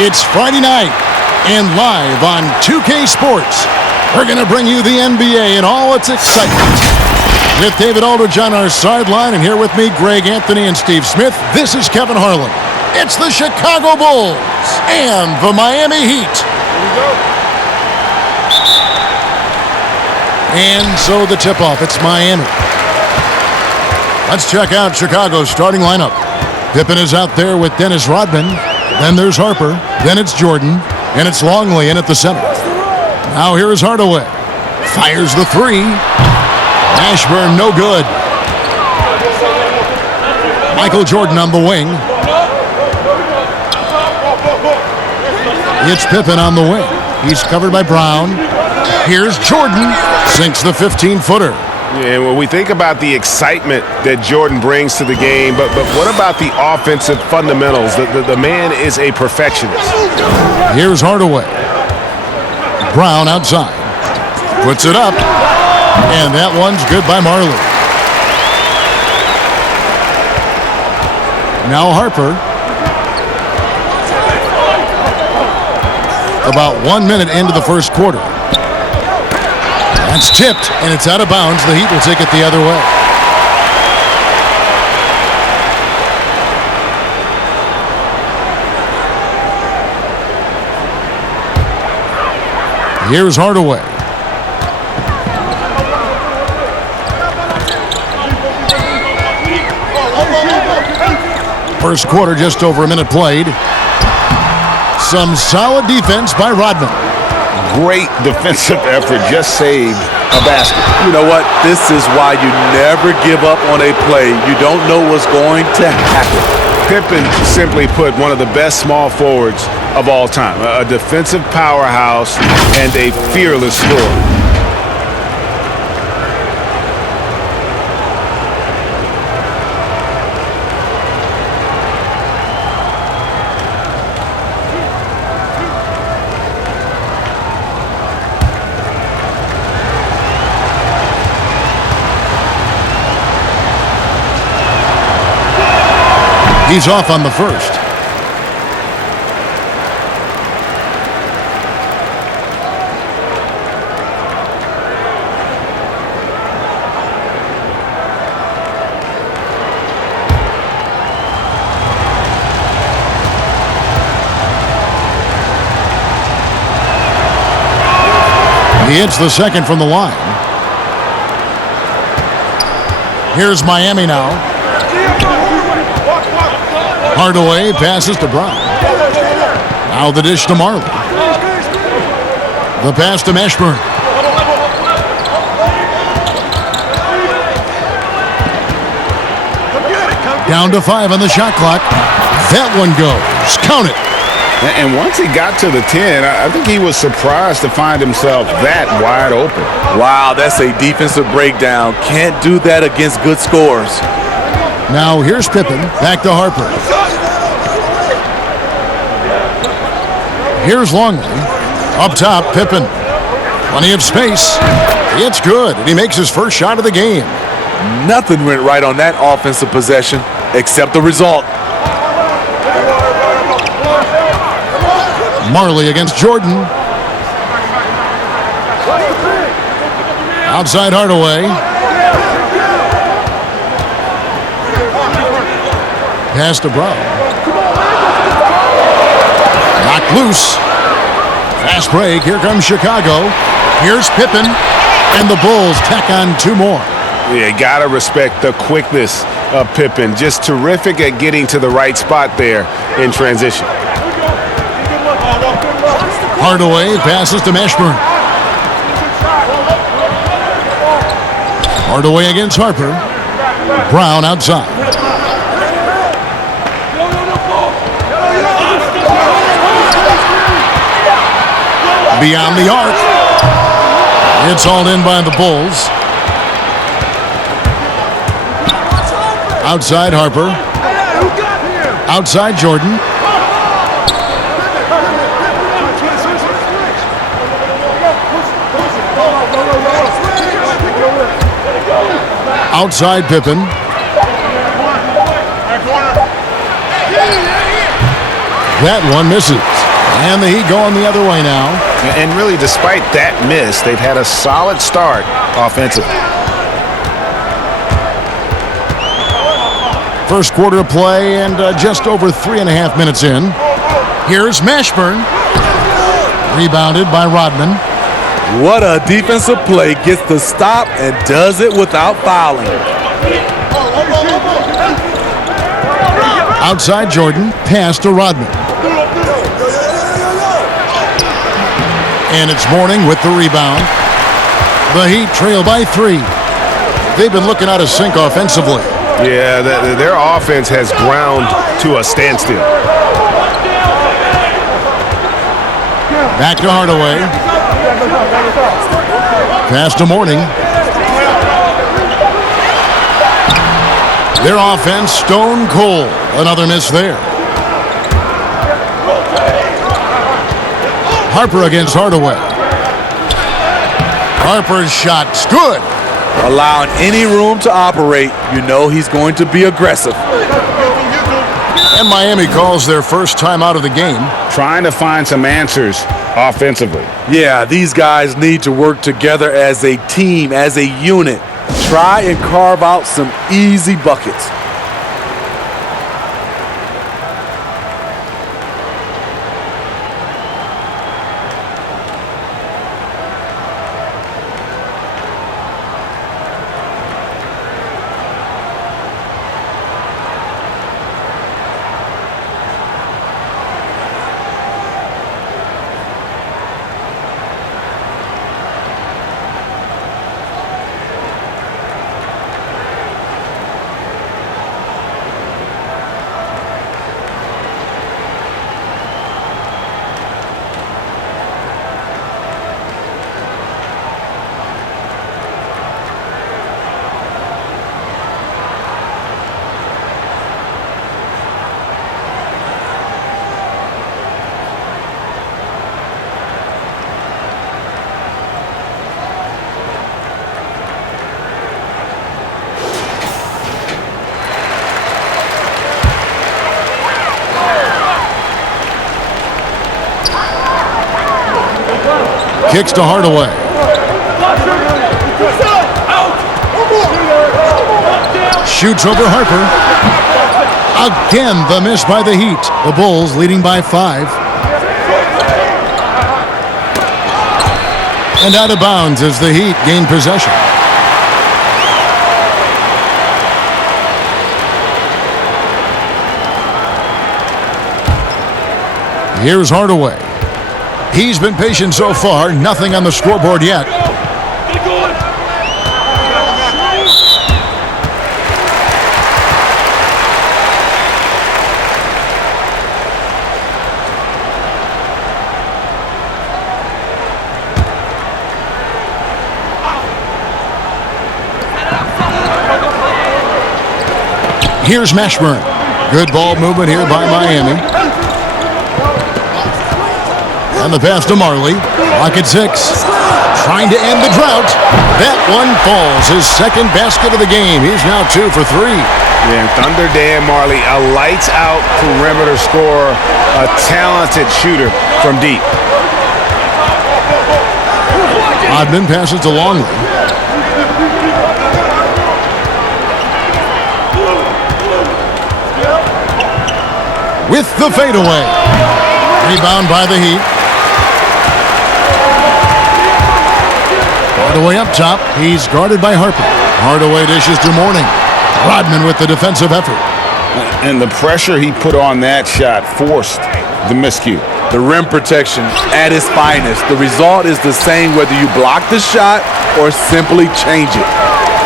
It's Friday night, and live on 2K Sports, we're going to bring you the NBA and all its excitement. With David Aldridge on our sideline, and here with me, Greg Anthony and Steve Smith, this is Kevin Harlan. It's the Chicago Bulls and the Miami Heat. Here we go. And so the tip-off, it's Miami. Let's check out Chicago's starting lineup. Pippen is out there with Dennis Rodman. Then there's Harper. Then it's Jordan. And it's Longley in at the center. Now here is Hardaway. Fires the three. Ashburn, no good. Michael Jordan on the wing. It's Pippen on the wing. He's covered by Brown. Here's Jordan. Sinks the 15-footer. Yeah, when we think about the excitement that Jordan brings to the game, but what about the offensive fundamentals? The man is a perfectionist. Here's Hardaway. Brown outside. Puts it up. And that one's good by Marley. Now Harper. About 1 minute into the first quarter. That's tipped, and it's out of bounds. The Heat will take it the other way. Here's Hardaway. First quarter, just over a minute played. Some solid defense by Rodman. Great defensive effort, just saved a basket. You know what? This is why you never give up on a play. You don't know what's going to happen. Pippen, simply put, one of the best small forwards of all time. A defensive powerhouse and a fearless scorer. He's off on the first. He hits the second from the line. Here's Miami now. Hardaway passes to Brown. Now the dish to Marley. The pass to Ashburn. Down to 5 on the shot clock. That one goes. Count it. And once he got to the 10, I think he was surprised to find himself that wide open. Wow, that's a defensive breakdown. Can't do that against good scores. Now here's Pippen. Back to Harper. Here's Longley. Up top, Pippen. Plenty of space. It's good, and he makes his first shot of the game. Nothing went right on that offensive possession except the result. Marley against Jordan. Outside Hardaway. Pass to Brown. Knocked loose. Fast break. Here comes Chicago. Here's Pippen. And the Bulls tack on 2 more. Yeah, gotta respect the quickness of Pippen. Just terrific at getting to the right spot there in transition. Hardaway passes to Ashburn. Hardaway against Harper. Brown outside. Beyond the arc. It's hauled in by the Bulls. Outside Harper. Outside Jordan. Outside Pippen. That one misses. And the Heat going the other way now. And really, despite that miss, they've had a solid start offensively. First quarter of play and just over 3.5 minutes in. Here's Mashburn. Rebounded by Rodman. What a defensive play. Gets the stop and does it without fouling. Outside Jordan. Pass to Rodman. And it's Mourning with the rebound. The Heat trail by 3. They've been looking out of sync offensively. Yeah, their offense has ground to a standstill. Back to Hardaway. Pass to Mourning. Their offense stone cold. Another miss there. Harper against Hardaway. Harper's shot's good. Allowing any room to operate, you know he's going to be aggressive. And Miami calls their first time out of the game. Trying to find some answers offensively. Yeah, these guys need to work together as a team, as a unit. Try and carve out some easy buckets. Kicks to Hardaway. Shoots over Harper. Again, the miss by the Heat. The Bulls leading by 5. And out of bounds as the Heat gain possession. Here's Hardaway. He's been patient so far. Nothing on the scoreboard yet. Here's Mashburn. Good ball movement here by Miami. And the pass to Marley. Clock at 6. Trying to end the drought. That one falls. His second basket of the game. He's now 2 for 3. Yeah, Thunder Dan Marley, a lights-out perimeter scorer, a talented shooter from deep. Rodman passes to Longley. With the fadeaway. Rebound by the Heat. Hardaway up top. He's guarded by Harper. Hardaway dishes to Mourning. Rodman with the defensive effort. And the pressure he put on that shot forced the miscue. The rim protection at its finest. The result is the same whether you block the shot or simply change it.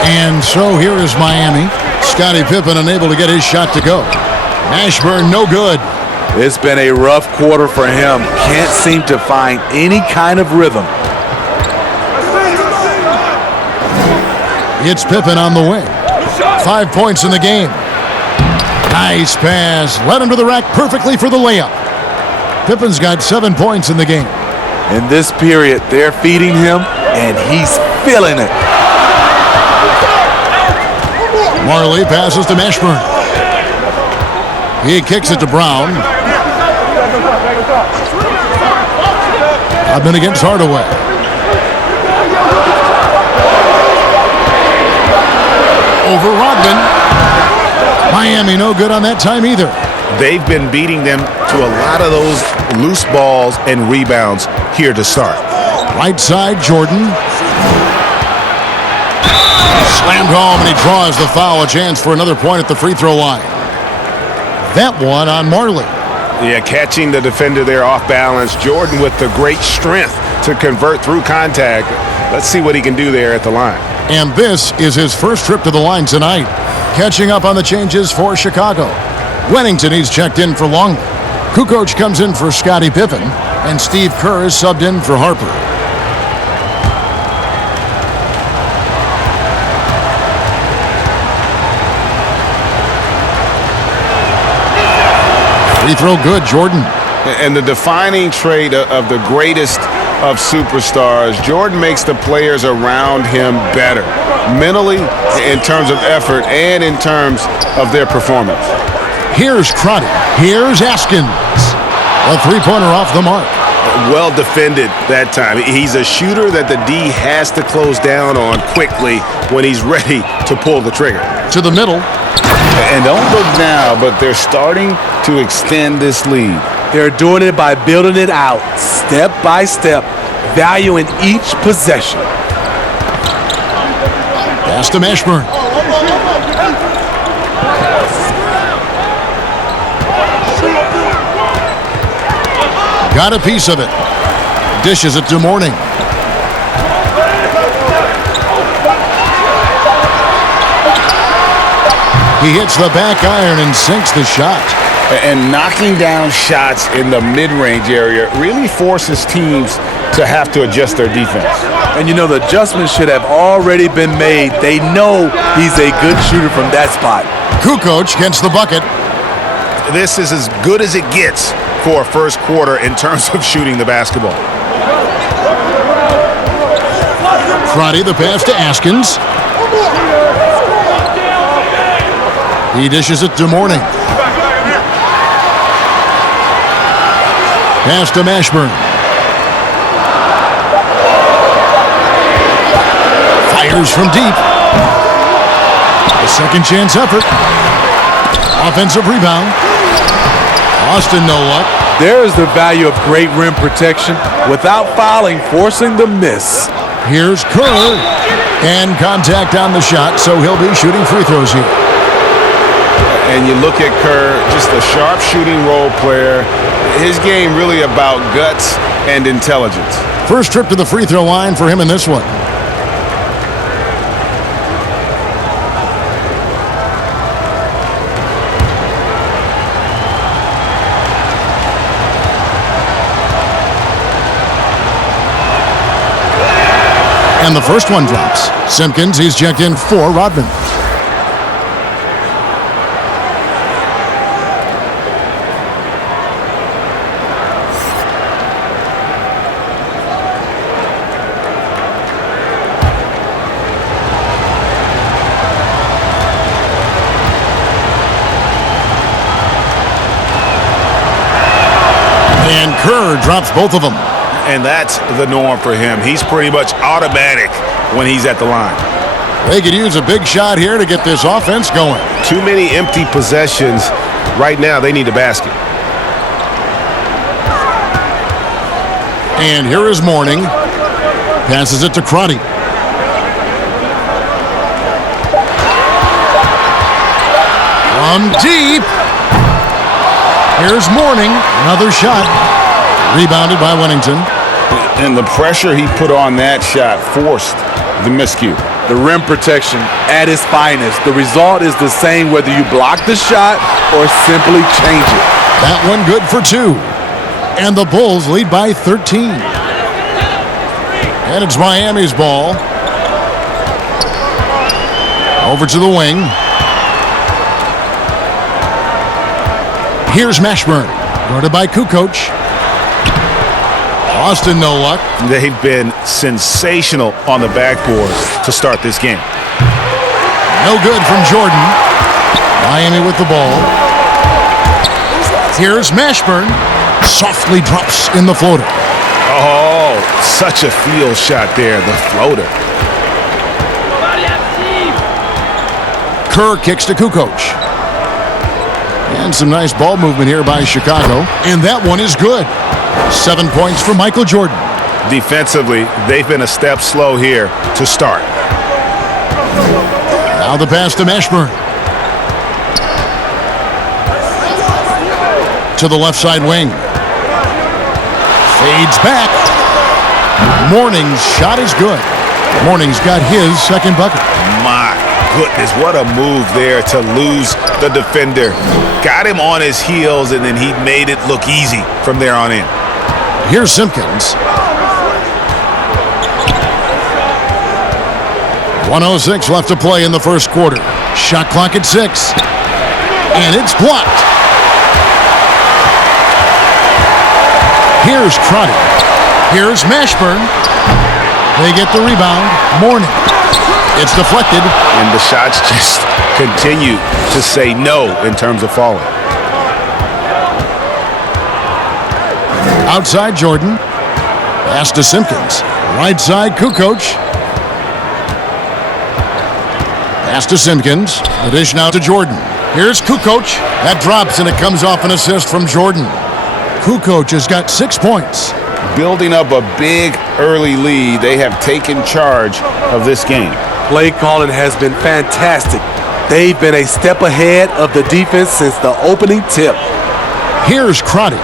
And so here is Miami. Scottie Pippen unable to get his shot to go. Mashburn no good. It's been a rough quarter for him. Can't seem to find any kind of rhythm. It's Pippen on the wing. 5 points in the game. Nice pass. Led him to the rack perfectly for the layup. Pippen's got 7 points in the game. In this period, they're feeding him, and he's feeling it. Marley passes to Mashburn. He kicks it to Brown. Rodman against Hardaway. Over Rodman. Miami no good on that time either. They've been beating them to a lot of those loose balls and rebounds here to start. Right side, Jordan. Slammed home, and he draws the foul. A chance for another point at the free throw line. That one on Marley. Yeah, catching the defender there off balance. Jordan with the great strength to convert through contact. Let's see what he can do there at the line. And this is his first trip to the line tonight. Catching up on the changes for Chicago. Wennington, he's checked in for Longley. Kukoc comes in for Scottie Pippen. And Steve Kerr is subbed in for Harper. Free throw good, Jordan. And the defining trait of the greatest of superstars, Jordan makes the players around him better. Mentally, in terms of effort, and in terms of their performance. Here's Crotty. Here's Askins. A three-pointer off the mark. Well defended that time. He's a shooter that the D has to close down on quickly when he's ready to pull the trigger. To the middle. And don't look now, but they're starting to extend this lead. They're doing it by building it out, step by step, valuing each possession. Pass to Mashburn. Got a piece of it. Dishes it to Mourning. He hits the back iron and sinks the shot. And knocking down shots in the mid-range area really forces teams to have to adjust their defense. And you know, the adjustments should have already been made. They know he's a good shooter from that spot. Kukoc gets the bucket. This is as good as it gets for a first quarter in terms of shooting the basketball. Crotty, the pass to Askins. He dishes it to Mourning. Pass to Mashburn. Fires from deep. A second chance effort. Offensive rebound. Austin no luck. There's the value of great rim protection without fouling, forcing the miss. Here's Kerr. And contact on the shot, so he'll be shooting free throws here. And you look at Kerr, just a sharp shooting role player. His game really about guts and intelligence. First trip to the free throw line for him in this one. And the first one drops. Simpkins, he's checked in for Rodman. And Kerr drops both of them. And that's the norm for him. He's pretty much automatic when he's at the line. They could use a big shot here to get this offense going. Too many empty possessions. Right now, they need a basket. And here is Mourning. Passes it to Crotty. From deep. Here's Mourning. Another shot. Rebounded by Wennington. And the pressure he put on that shot forced the miscue. The rim protection at its finest. The result is the same whether you block the shot or simply change it. That one good for two. And the Bulls lead by 13. And it's Miami's ball. Over to the wing. Here's Mashburn. Guarded by Kukoc. Austin no luck. They've been sensational on the backboard to start this game. No good from Jordan. Miami with the ball. Here's Mashburn. Softly drops in the floater. Oh, such a field shot there, the floater. Kerr kicks to Kukoc. And some nice ball movement here by Chicago. And that one is good. 7 points for Michael Jordan. Defensively, they've been a step slow here to start. Now the pass to Mashburn. To the left side wing. Fades back. Mourning's shot is good. Mourning's got his second bucket. My goodness, what a move there to lose the defender. Got him on his heels, and then he made it look easy from there on in. Here's Simpkins. 1:06 left to play in the first quarter. Shot clock at 6. And it's blocked. Here's Crotty. Here's Mashburn. They get the rebound. Mourning. It's deflected. And the shots just continue to say no in terms of falling. Outside Jordan. Pass to Simpkins. Right side Kukoc. Pass to Simpkins. The dish now to Jordan. Here's Kukoc. That drops and it comes off an assist from Jordan. Kukoc has got 6 points. Building up a big early lead, they have taken charge of this game. Play calling has been fantastic. They've been a step ahead of the defense since the opening tip. Here's Crotty.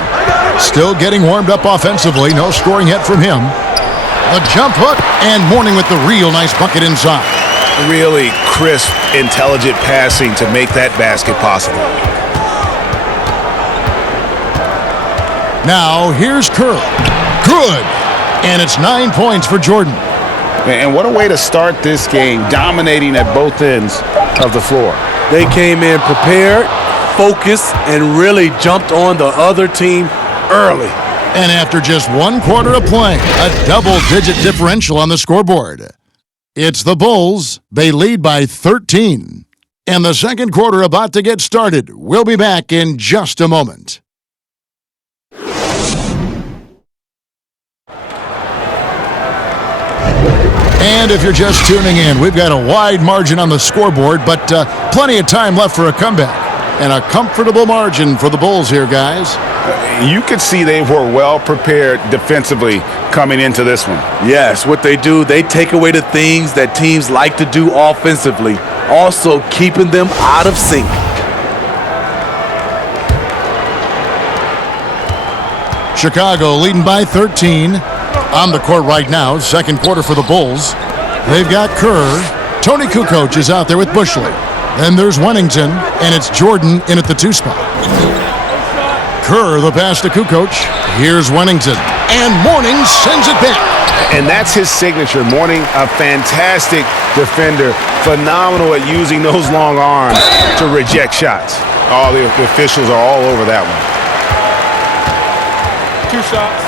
Still getting warmed up offensively. No scoring yet from him. A jump hook, and Mourning with the real nice bucket inside. Really crisp, intelligent passing to make that basket possible. Now, here's Kerr. Good. And it's 9 points for Jordan. And what a way to start this game, dominating at both ends of the floor. They came in prepared, focused, and really jumped on the other team early. And after just 1 quarter of play, a double-digit differential on the scoreboard. It's the Bulls. They lead by 13. And the second quarter about to get started. We'll be back in just a moment. And if you're just tuning in, we've got a wide margin on the scoreboard, but plenty of time left for a comeback. And a comfortable margin for the Bulls here, guys. You could see they were well prepared defensively coming into this one. Yes, what they do, they take away the things that teams like to do offensively, also keeping them out of sync. Chicago leading by 13. On the court right now, second quarter for the Bulls. They've got Kerr. Tony Kukoc is out there with Bushley. Then there's Wennington, and it's Jordan in at the 2 spot. Kerr, the pass to Kukoc. Here's Wennington. And Mourning sends it back. And that's his signature. Mourning, a fantastic defender. Phenomenal at using those long arms to reject shots. All the officials are all over that one. 2 shots.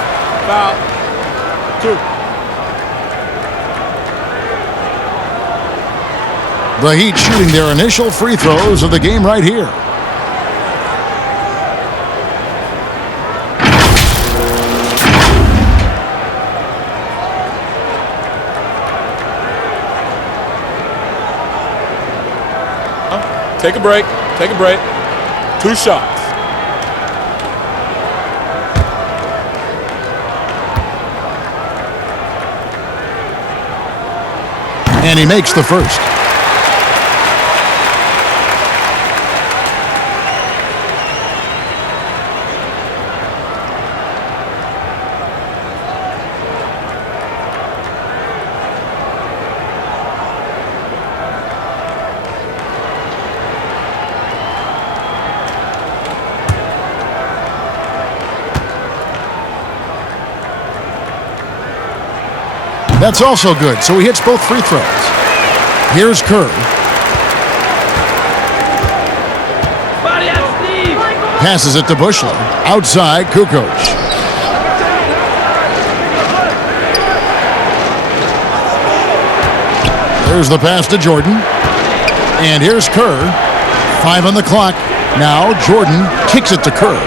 Foul. 2. The Heat shooting their initial free throws of the game right here. Take a break. Take a break. 2 shots. And he makes the first. That's also good, so he hits both free throws. Here's Kerr. Passes it to Bushley. Outside, Kukoc. There's the pass to Jordan. And here's Kerr. 5 on the clock. Now Jordan kicks it to Kerr.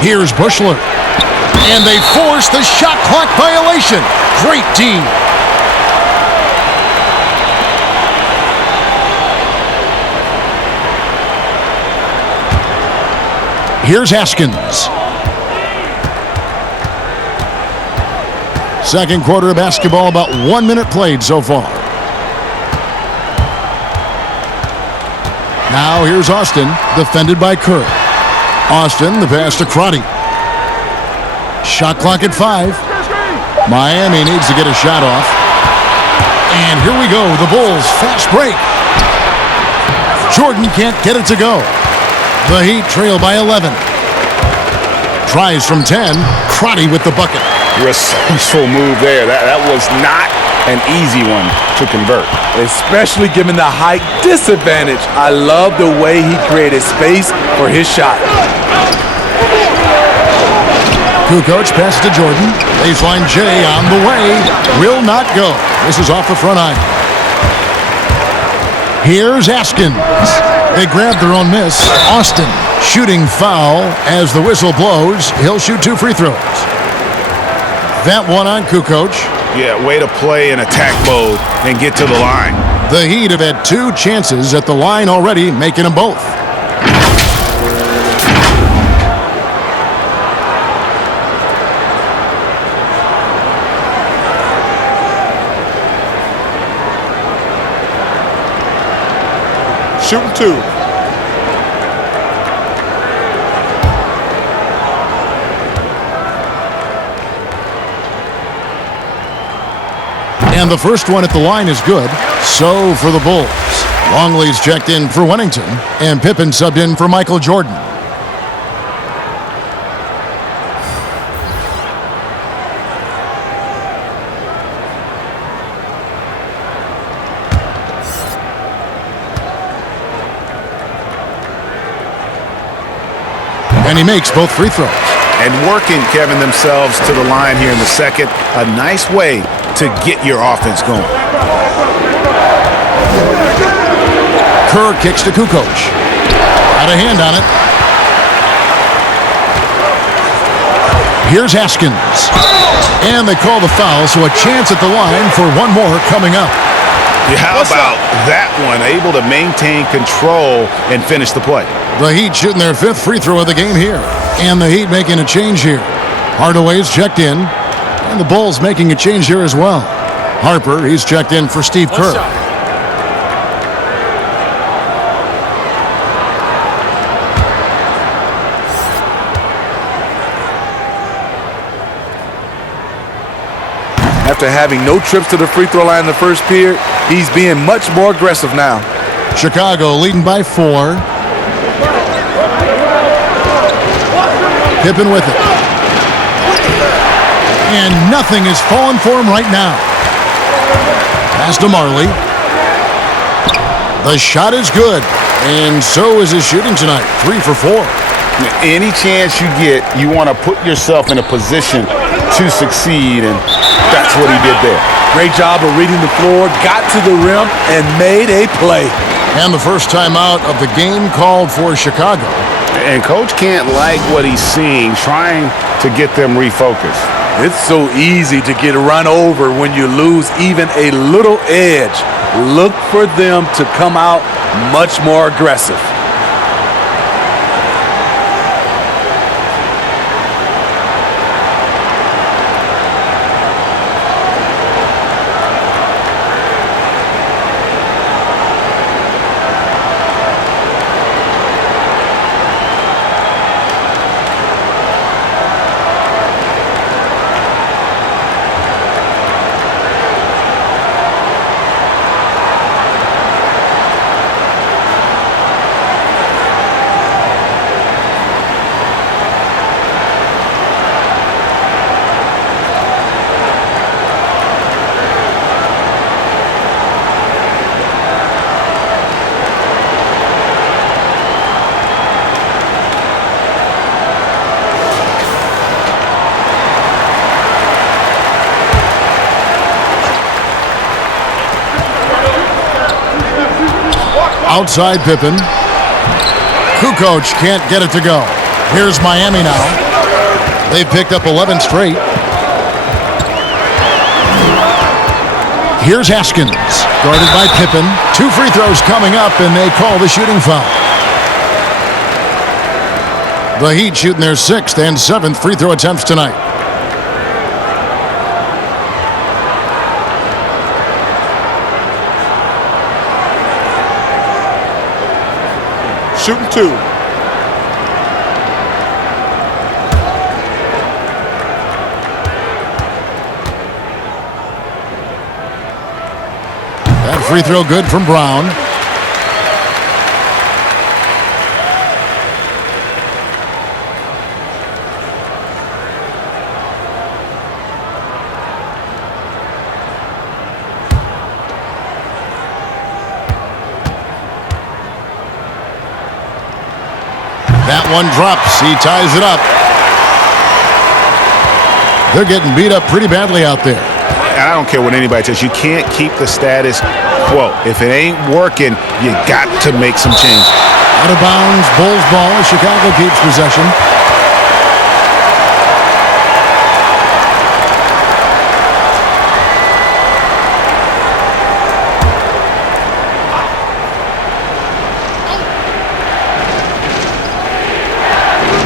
Here's Bushley. And they force the shot clock violation. Great D. Here's Haskins. Second quarter of basketball, about 1 minute played so far. Now here's Austin, defended by Kerr. Austin, the pass to Crotty. Shot clock at 5. Miami needs to get a shot off. And here we go, the Bulls fast break. Jordan can't get it to go. The Heat trail by 11. Tries from 10. Crotty with the bucket. Resourceful move there. That was not an easy one to convert. Especially given the height disadvantage. I love the way he created space for his shot. Kukoc passes to Jordan. Baseline J on the way. Will not go. This is off the front iron. Here's Haskins. They grab their own miss. Austin shooting foul as the whistle blows. He'll shoot 2 free throws. That one on Kukoc. Yeah, way to play in attack mode and get to the line. The Heat have had 2 chances at the line already, making them both. Shooting 2. And the first one at the line is good. So for the Bulls. Longley's checked in for Wennington, and Pippen subbed in for Michael Jordan. And he makes both free throws. And working, Kevin, themselves to the line here in the second. A nice way to get your offense going. Kerr kicks to Kukoc. Got a hand on it. Here's Haskins. And they call the foul, so a chance at the line for one more coming up. Yeah, how about that one? Able to maintain control and finish the play. The Heat shooting their 5th free throw of the game here. And the Heat making a change here. Hardaway's checked in. And the Bulls making a change here as well. Harper, he's checked in for Steve Kerr. After having no trips to the free throw line in the first period, he's being much more aggressive now. Chicago leading by 4. Pippen with it. And nothing is falling for him right now. Pass to Marley. The shot is good. And so is his shooting tonight. 3 for 4. Any chance you get, you want to put yourself in a position to succeed, and that's what he did there. Great job of reading the floor, got to the rim, and made a play. And the first timeout of the game called for Chicago. And Coach can't like what he's seeing, trying to get them refocused. It's so easy to get run over when you lose even a little edge. Look for them to come out much more aggressive. Outside Pippen. Kukoc can't get it to go. Here's Miami now. They've picked up 11 straight. Here's Haskins, guarded by Pippen. 2 free throws coming up, and they call the shooting foul. The Heat shooting their 6th and 7th free throw attempts tonight. Shooting 2. That free throw good from Brown. That one drops. He ties it up. They're getting beat up pretty badly out there. I don't care what anybody says. You can't keep the status quo. If it ain't working, you got to make some changes. Out of bounds, Bulls ball. Chicago keeps possession.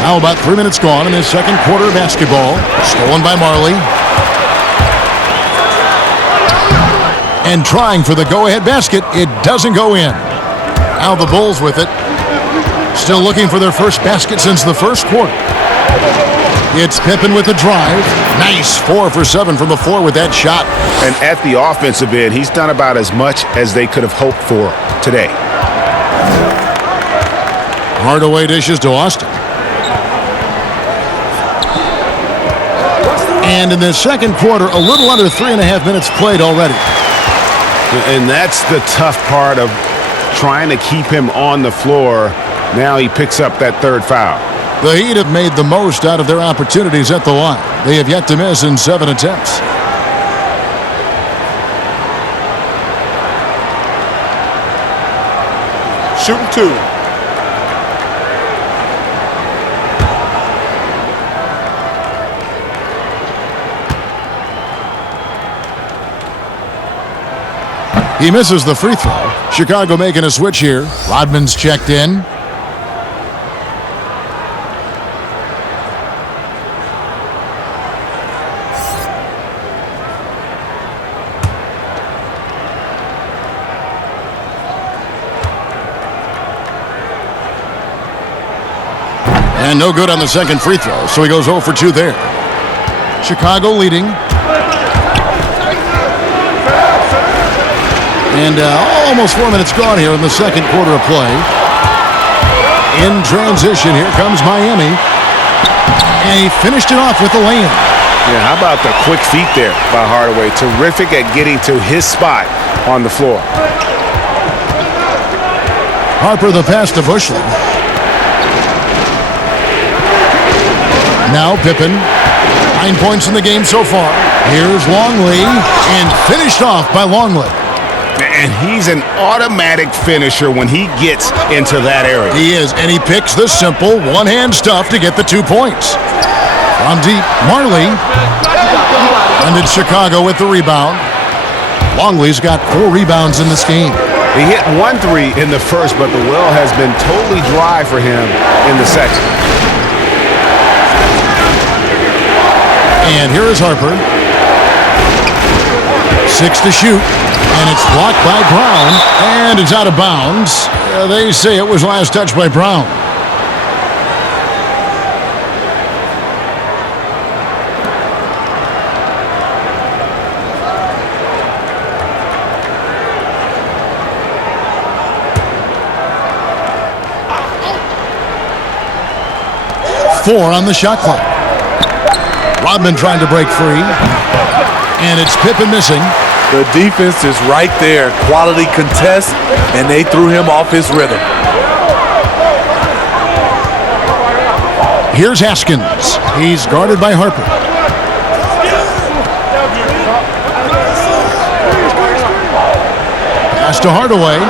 Now about 3 minutes gone in the second quarter of basketball. Stolen by Marley. And trying for the go-ahead basket. It doesn't go in. Now the Bulls with it. Still looking for their first basket since the first quarter. It's Pippen with the drive. Nice 4 for 7 from the floor with that shot. And at the offensive end, he's done about as much as they could have hoped for today. Hardaway dishes to Austin. And in the second quarter, a little under 3.5 minutes played already. And that's the tough part of trying to keep him on the floor. Now he picks up that 3rd foul. The Heat have made the most out of their opportunities at the line. They have yet to miss in 7 attempts. Shooting 2. He misses the free throw. Chicago making a switch here. Rodman's checked in. And no good on the second free throw, so he goes 0 for 2 there. Chicago leading. And almost 4 minutes gone here in the second quarter of play. In transition, here comes Miami. And he finished it off with the lay-in. Yeah, how about the quick feet there by Hardaway? Terrific at getting to his spot on the floor. Harper the pass to Bushley. Now Pippen. 9 points in the game so far. Here's Longley. And finished off by Longley. And he's an automatic finisher when he gets into that area. He is, and he picks the simple one-hand stuff to get the 2 points. From deep, Marley. And it's Chicago with the rebound. Longley's got 4 rebounds in this game. He hit 1 3 in the first, but the well has been totally dry for him in the second. And here is Harper. 6 to shoot. And it's blocked by Brown. And it's out of bounds. They say it was last touched by Brown. Four on the shot clock. Rodman trying to break free. And it's Pippen missing. The defense is right there. Quality contest, and they threw him off his rhythm. Here's Haskins. He's guarded by Harper. Pass to Hardaway.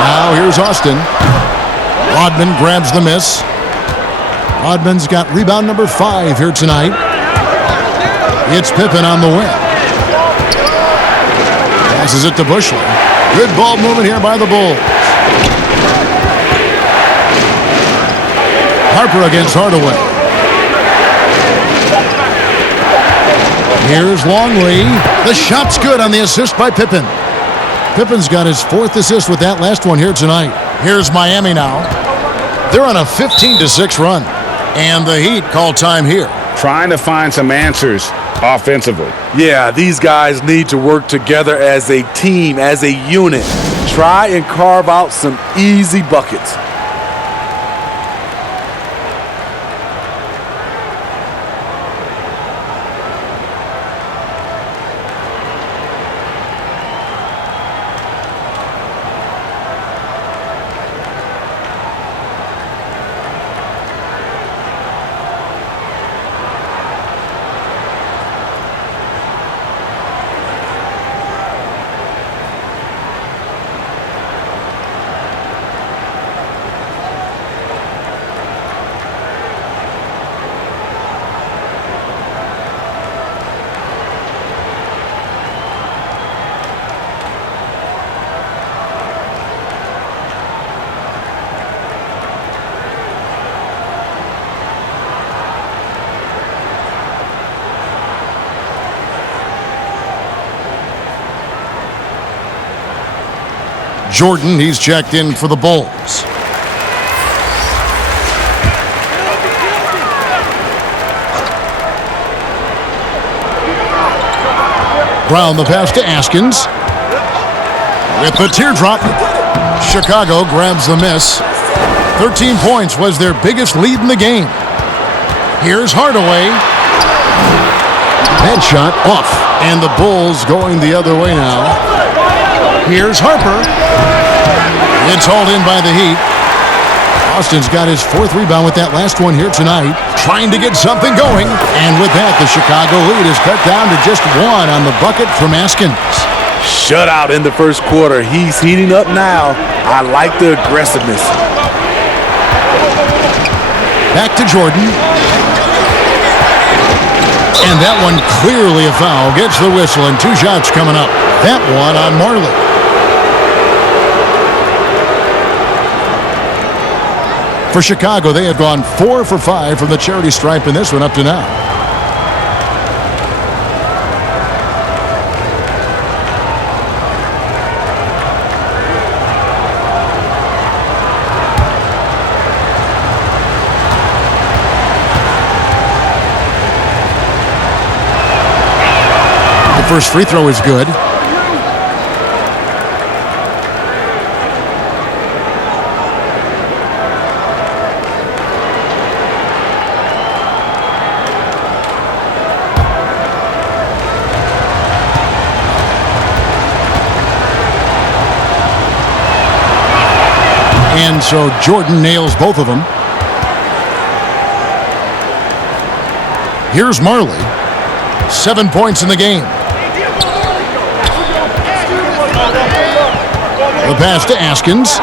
Now here's Austin. Rodman grabs the miss. Rodman's got rebound number 5 here tonight. It's Pippen on the wing. Passes it to Bushley. Good ball movement here by the Bulls. Harper against Hardaway. Here's Longley. The shot's good on the assist by Pippen. Pippen's got his 4th assist with that last one here tonight. Here's Miami now. They're on a 15-6 run. And the Heat call time here. Trying to find some answers offensively. Yeah, these guys need to work together as a team, as a unit. Try and carve out some easy buckets. Jordan, he's checked in for the Bulls. Brown the pass to Askins. With the teardrop, Chicago grabs the miss. 13 points was their biggest lead in the game. Here's Hardaway. That shot off. And the Bulls going the other way now. Here's Harper. It's hauled in by the Heat. Austin's got his 4th rebound with that last one here tonight. Trying to get something going. And with that, the Chicago lead is cut down to just 1 on the bucket from Askins. Shutout in the first quarter. He's heating up now. I like the aggressiveness. Back to Jordan. And that one clearly a foul. Gets the whistle and 2 shots coming up. That one on Marley. For Chicago, they have gone 4 for 5 from the charity stripe in this one up to now. The first free throw is good. And so Jordan nails both of them. Here's Marley. 7 points in the game. The pass to Askins.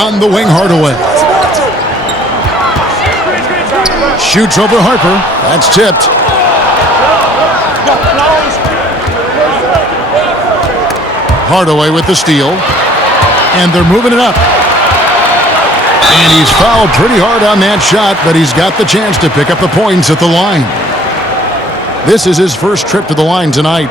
On the wing, Hardaway. Shoots over Harper. That's tipped. Hardaway with the steal. And they're moving it up. And he's fouled pretty hard on that shot, but he's got the chance to pick up the points at the line. This is his first trip to the line tonight.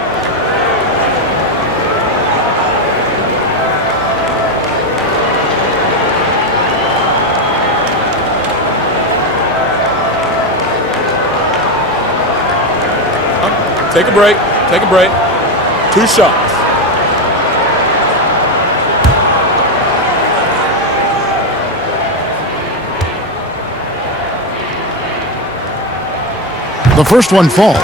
Take a break. Take a break. 2 shots. The first one falls.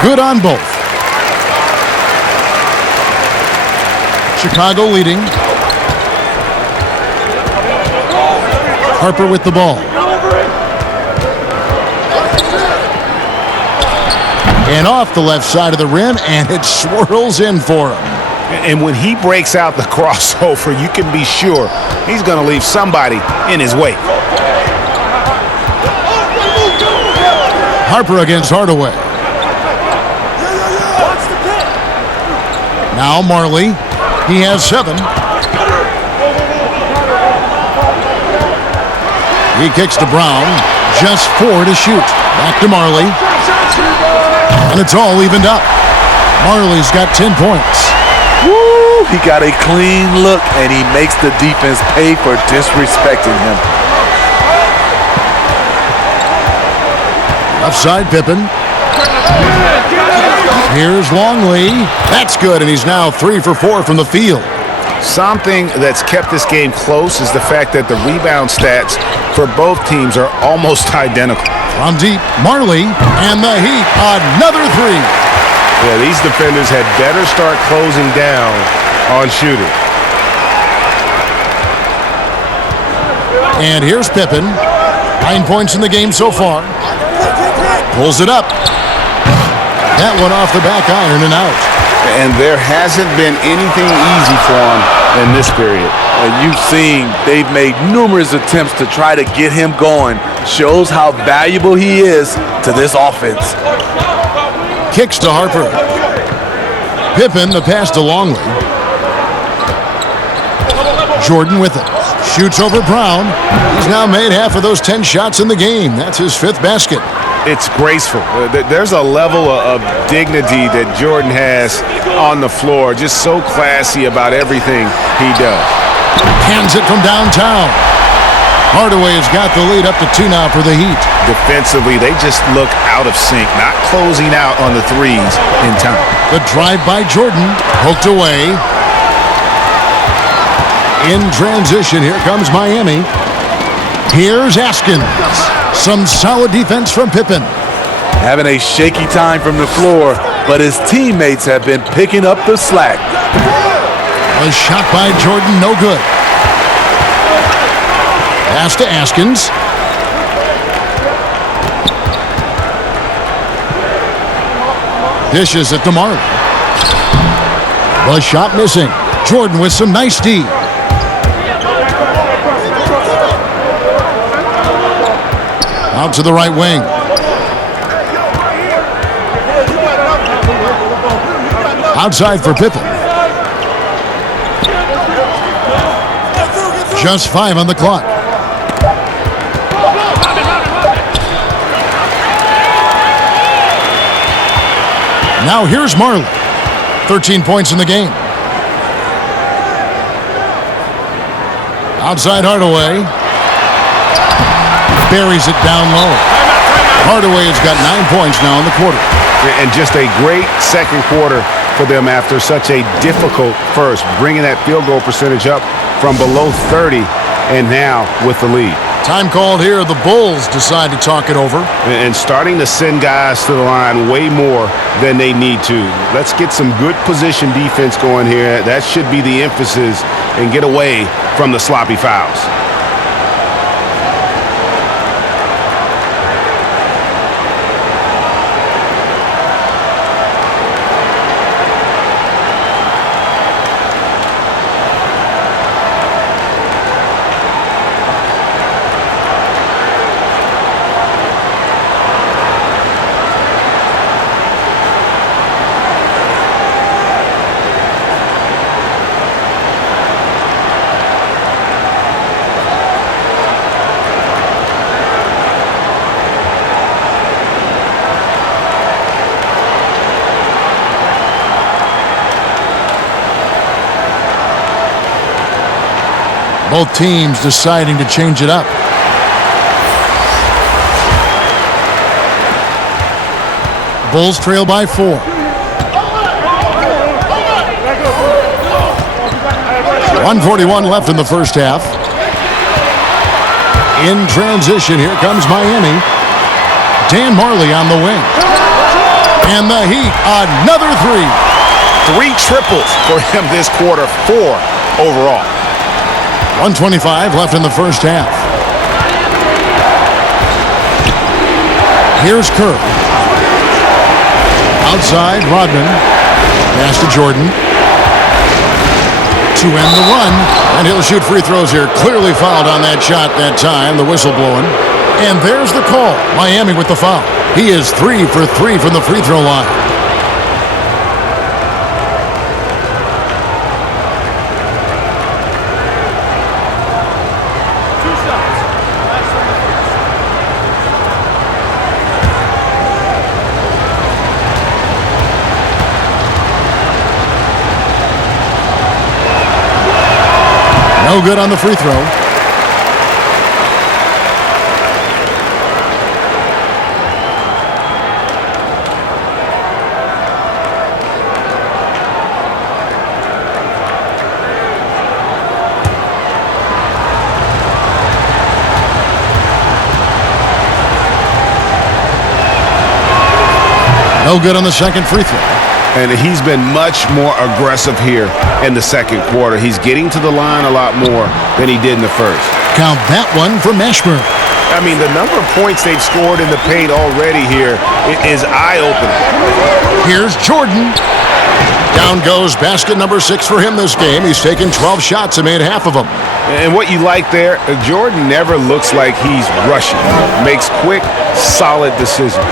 Good on both. Chicago leading. Harper with the ball. And off the left side of the rim, and it swirls in for him. And when he breaks out the crossover, you can be sure he's going to leave somebody in his wake. Harper against Hardaway. Now Marley. He has 7. He kicks to Brown. Just 4 to shoot. Back to Marley. And it's all evened up. Marley's got 10 points. Woo! He got a clean look, and he makes the defense pay for disrespecting him. Left side, Pippen. Here's Longley. That's good, and he's now 3 for 4 from the field. Something that's kept this game close is the fact that the rebound stats for both teams are almost identical. From deep, Marley, and the Heat, another 3. Yeah, these defenders had better start closing down on shooting. And here's Pippen. 9 points in the game so far. Pulls it up. That one off the back iron and out. And there hasn't been anything easy for him in this period. And you've seen they've made numerous attempts to try to get him going. Shows how valuable he is to this offense. Kicks to Harper. Pippen, the pass to Longley. Jordan with it. Shoots over Brown. He's now made half of those 10 shots in the game. That's his 5th basket. It's graceful. There's a level of dignity that Jordan has on the floor. Just so classy about everything he does. Hands it from downtown. Hardaway has got the lead up to 2 now for the Heat. Defensively, they just look out of sync, not closing out on the threes in time. The drive by Jordan, poked away. In transition, here comes Miami. Here's Askins. Some solid defense from Pippen. Having a shaky time from the floor, but his teammates have been picking up the slack. A shot by Jordan, no good. Pass to Askins. Dishes it to Marley. The shot missing. Jordan with some nice D. Out to the right wing. Outside for Pippen. Just 5 on the clock. Now here's Marley. 13 points in the game. Outside Hardaway. Buries it down low. Hardaway has got 9 points now in the quarter. And just a great second quarter for them after such a difficult first, bringing that field goal percentage up from below 30 and now with the lead. Time called here. The Bulls decide to talk it over. And starting to send guys to the line way more than they need to. Let's get some good position defense going here. That should be the emphasis, and get away from the sloppy fouls. Both teams deciding to change it up. Bulls trail by 4. 1:41 left in the first half. In transition, here comes Miami. Dan Marley on the wing. And the Heat, another 3. 3 triples for him this quarter, 4 overall. 1:25 left in the first half. Here's Kerr. Outside, Rodman. Pass to Jordan. To end the run. And he'll shoot free throws here. Clearly fouled on that shot that time. The whistle blowing. And there's the call. Miami with the foul. He is 3 for 3 from the free throw line. No good on the free throw. No good on the second free throw. And he's been much more aggressive here in the second quarter. He's getting to the line a lot more than he did in the first. Count that one for Mashburn. I mean, the number of points they've scored in the paint already here is eye-opening. Here's Jordan. Down goes basket number 6 for him this game. He's taken 12 shots and made half of them. And what you like there, Jordan never looks like he's rushing. Makes quick, solid decisions.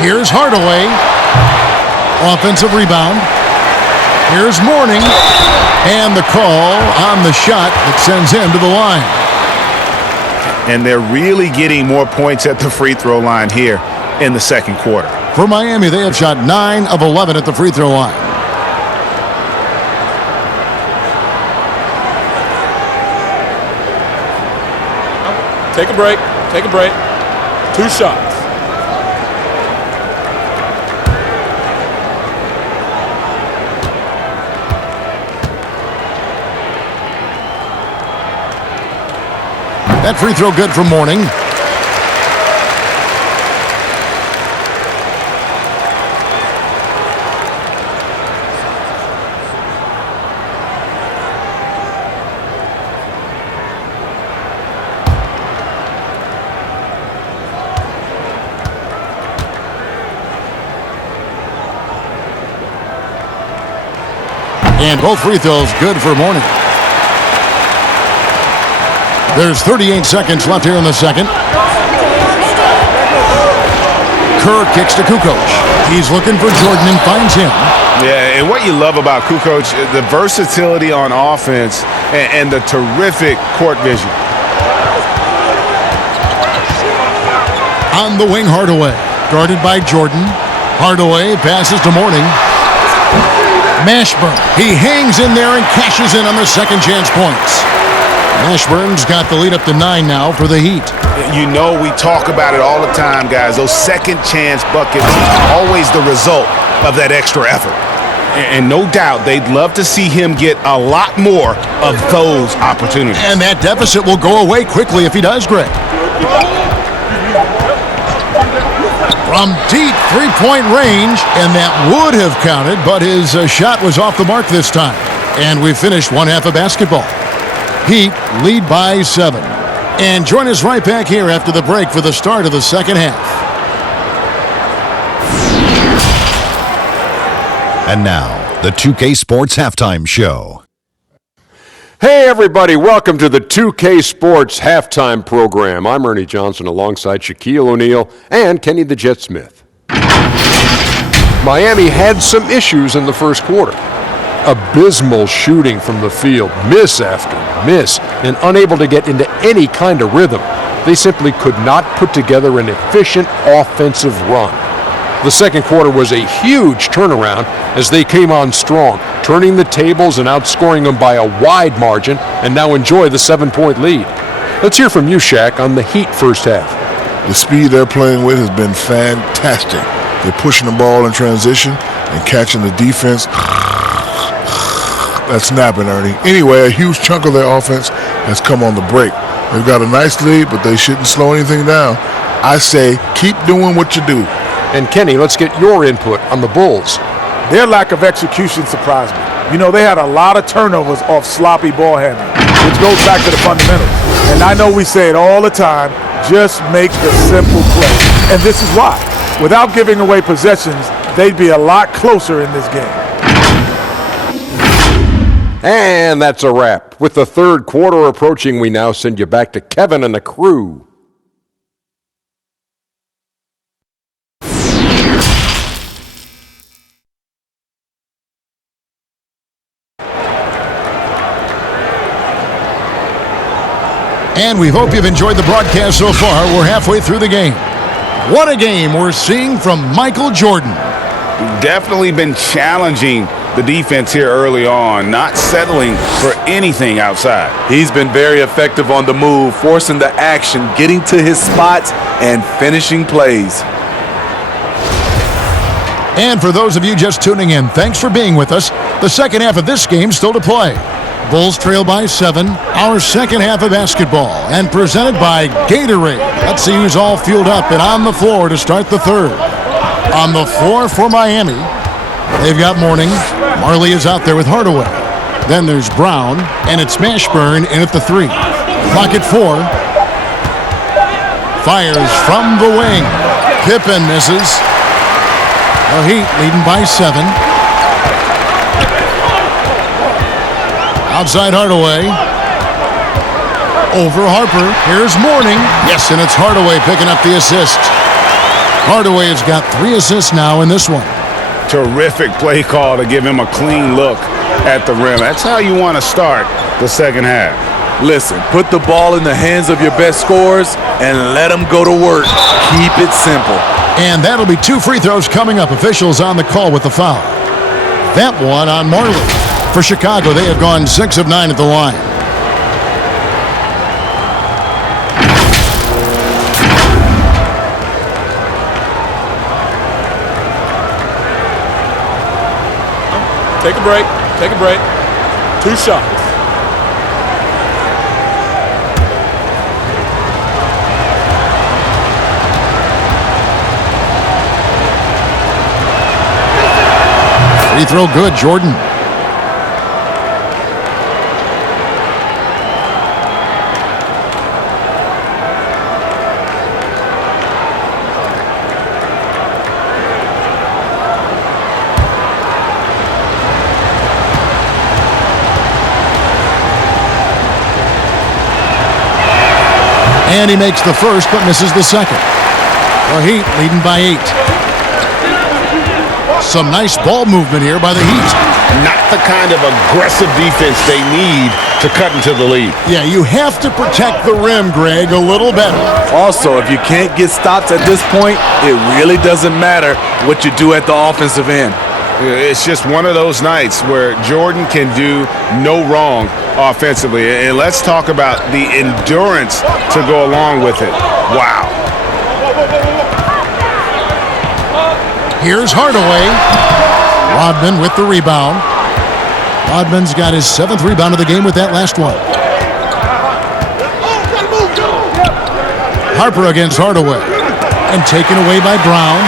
Here's Hardaway. Offensive rebound. Here's Mourning. And the call on the shot that sends him to the line. And they're really getting more points at the free throw line here in the second quarter. For Miami, they have shot 9 of 11 at the free throw line. Take a break. Take a break. 2 shots. That free throw good for Mourning. And both free throws good for Mourning. There's 38 seconds left here in the second. Kerr kicks to Kukoc. He's looking for Jordan and finds him. Yeah, and what you love about Kukoc, the versatility on offense and the terrific court vision. On the wing, Hardaway. Guarded by Jordan. Hardaway passes to Mourning. Mashburn. He hangs in there and cashes in on the second chance points. Mashburn's got the lead up to 9 now for the Heat. You know we talk about it all the time, guys. Those second chance buckets are always the result of that extra effort. And no doubt they'd love to see him get a lot more of those opportunities. And that deficit will go away quickly if he does, Greg. From deep three-point range, and that would have counted, but his shot was off the mark this time. And we finished one half of basketball. Heat lead by 7. And join us right back here after the break for the start of the second half. And now, the 2K Sports Halftime Show. Hey everybody, welcome to the 2K Sports Halftime Program. I'm Ernie Johnson alongside Shaquille O'Neal and Kenny the Jet Smith. Miami had some issues in the first quarter. Abysmal shooting from the field, miss after miss, and unable to get into any kind of rhythm. They simply could not put together an efficient offensive run. The second quarter was a huge turnaround as they came on strong, turning the tables and outscoring them by a wide margin, and now enjoy the 7-point lead. Let's hear from you, Shaq, on the Heat first half. The speed they're playing with has been fantastic. They're pushing the ball in transition and catching the defense. That's snapping, Ernie. Anyway, a huge chunk of their offense has come on the break. They've got a nice lead, but they shouldn't slow anything down. I say keep doing what you do. And Kenny, let's get your input on the Bulls. Their lack of execution surprised me. You know, they had a lot of turnovers off sloppy ball handling, which goes back to the fundamentals. And I know we say it all the time, just make the simple play. And this is why. Without giving away possessions, they'd be a lot closer in this game. And that's a wrap. With the third quarter approaching, we now send you back to Kevin and the crew. And we hope you've enjoyed the broadcast so far. We're halfway through the game. What a game we're seeing from Michael Jordan. Definitely been challenging the defense here early on, not settling for anything outside. He's been very effective on the move, forcing the action, getting to his spots, and finishing plays. And for those of you just tuning in, thanks for being with us. The second half of this game still to play. Bulls trail by 7. Our second half of basketball, and presented by Gatorade. Let's see who's all fueled up and on the floor to start the third. On the floor for Miami, they've got Mourning. Marley is out there with Hardaway. Then there's Brown, and it's Mashburn in at the 3. Clock at 4. Fires from the wing. Pippen misses. The Heat leading by 7. Outside Hardaway. Over Harper. Here's Mourning. Yes, and it's Hardaway picking up the assist. Hardaway has got 3 assists now in this one. Terrific play call to give him a clean look at the rim. That's how you want to start the second half. Listen, put the ball in the hands of your best scorers and let them go to work. Keep it simple. And that'll be 2 free throws coming up. Officials on the call with the foul. That one on Marley. For Chicago, they have gone 6 of 9 at the line. Take a break. Take a break. 2 shots. Free throw good, Jordan. And he makes the first, but misses the second. The Heat leading by 8. Some nice ball movement here by the Heat. Not the kind of aggressive defense they need to cut into the lead. Yeah, you have to protect the rim, Greg, a little better. Also, if you can't get stops at this point, it really doesn't matter what you do at the offensive end. It's just one of those nights where Jordan can do no wrong offensively. And let's talk about the endurance to go along with it. Wow. Here's Hardaway. Rodman with the rebound. Rodman's got his 7th rebound of the game with that last one. Harper against Hardaway. And taken away by Brown.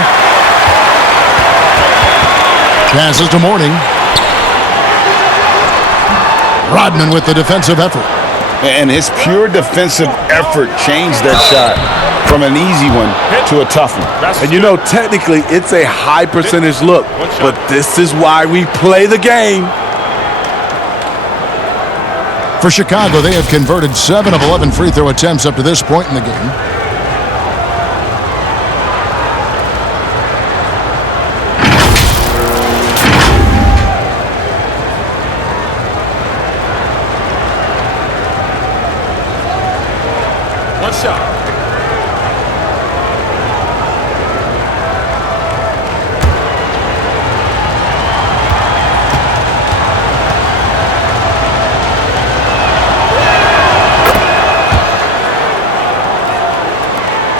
Passes to Mourning. Rodman with the defensive effort. And his pure defensive effort changed that shot from an easy one to a tough one. And you know, technically, it's a high percentage look, but this is why we play the game. For Chicago, they have converted 7 of 11 free throw attempts up to this point in the game. One shot.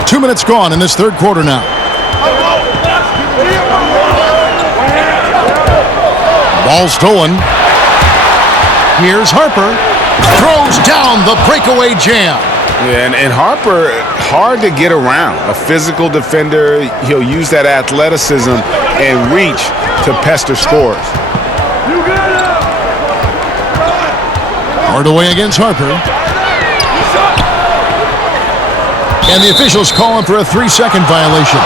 Two minutes gone in this third quarter now. Ball stolen. Here's Harper. Throws down the breakaway jam. And Harper hard to get around. A physical defender, he'll use that athleticism and reach to pester scores. Hardaway against Harper. And the officials call him for a 3-second violation.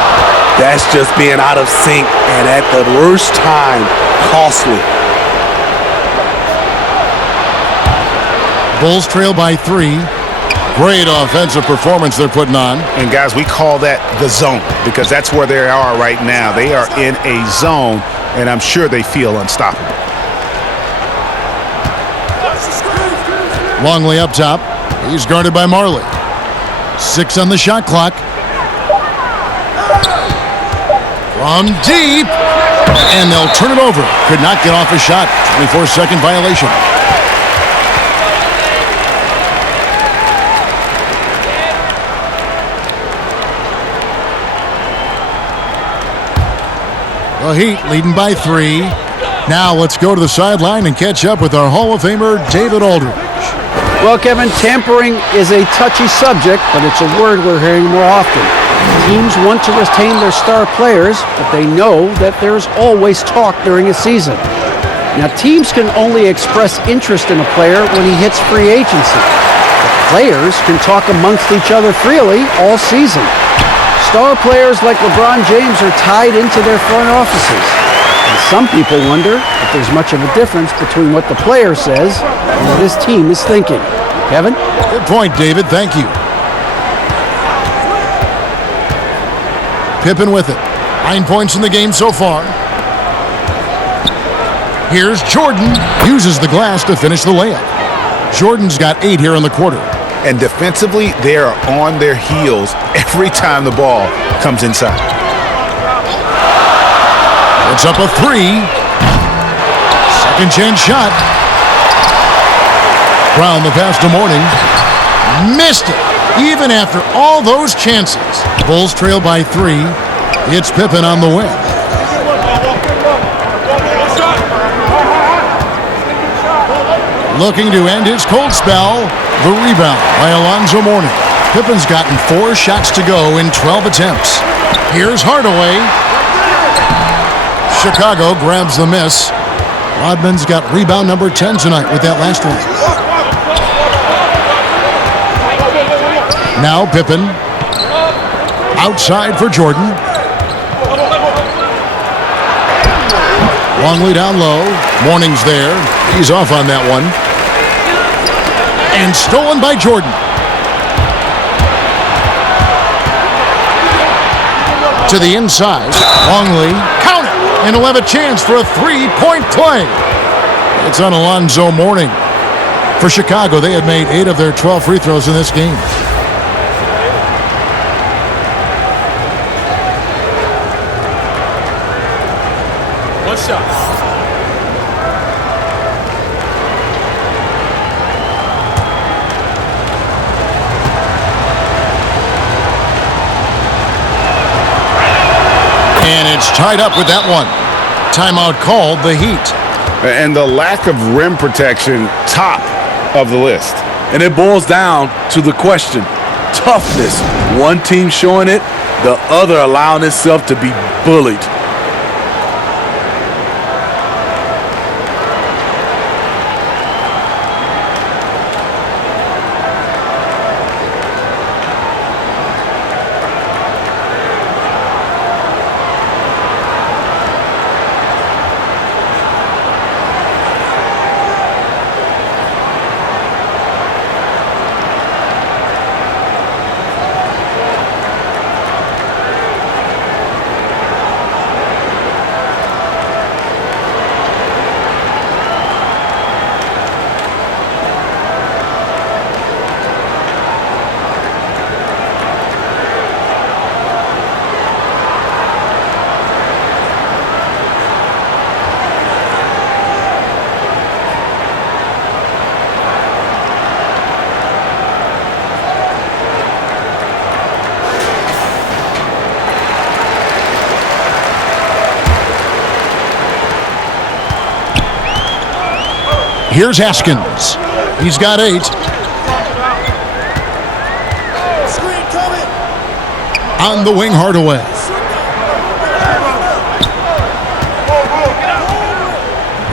That's just being out of sync and at the worst time, costly. Bulls trail by 3. Great offensive performance they're putting on. And guys, we call that the zone because that's where they are right now. They are in a zone, and I'm sure they feel unstoppable. Longley up top. He's guarded by Marley. 6 on the shot clock. From deep. And they'll turn it over. Could not get off a shot. 24-second violation. The Heat leading by 3. Now let's go to the sideline and catch up with our Hall of Famer, David Aldridge. Well, Kevin, tampering is a touchy subject, but it's a word we're hearing more often. Teams want to retain their star players, but they know that there's always talk during a season. Now, teams can only express interest in a player when he hits free agency. But players can talk amongst each other freely all season. Star players like LeBron James are tied into their front offices. And some people wonder if there's much of a difference between what the player says and what his team is thinking. Kevin? Good point, David. Thank you. Pippen with it. 9 points in the game so far. Here's Jordan. Uses the glass to finish the layup. Jordan's got 8 here in the quarter. And defensively, they are on their heels every time the ball comes inside. It's up a 3. Second chance shot. Brown the pass to Mourning. Missed it. Even after all those chances. Bulls trail by 3. It's Pippen on the win. Looking to end his cold spell. The rebound by Alonzo Mourning. Pippen's gotten 4 shots to go in 12 attempts. Here's Hardaway. Chicago grabs the miss. Rodman's got rebound number 10 tonight with that last one. Now Pippen. Outside for Jordan. Longley down low. Mourning's there. He's off on that one. And stolen by Jordan. To the inside. Longley. Count it. And he'll have a chance for a 3-point play. It's on Alonzo Mourning. For Chicago, they had made 8 of their 12 free throws in this game. One shot. And it's tied up with that one. Timeout called, the Heat. And the lack of rim protection, top of the list. And it boils down to the question, toughness. One team showing it, the other allowing itself to be bullied. Here's Haskins. He's got 8. Screen coming. On the wing, Hardaway.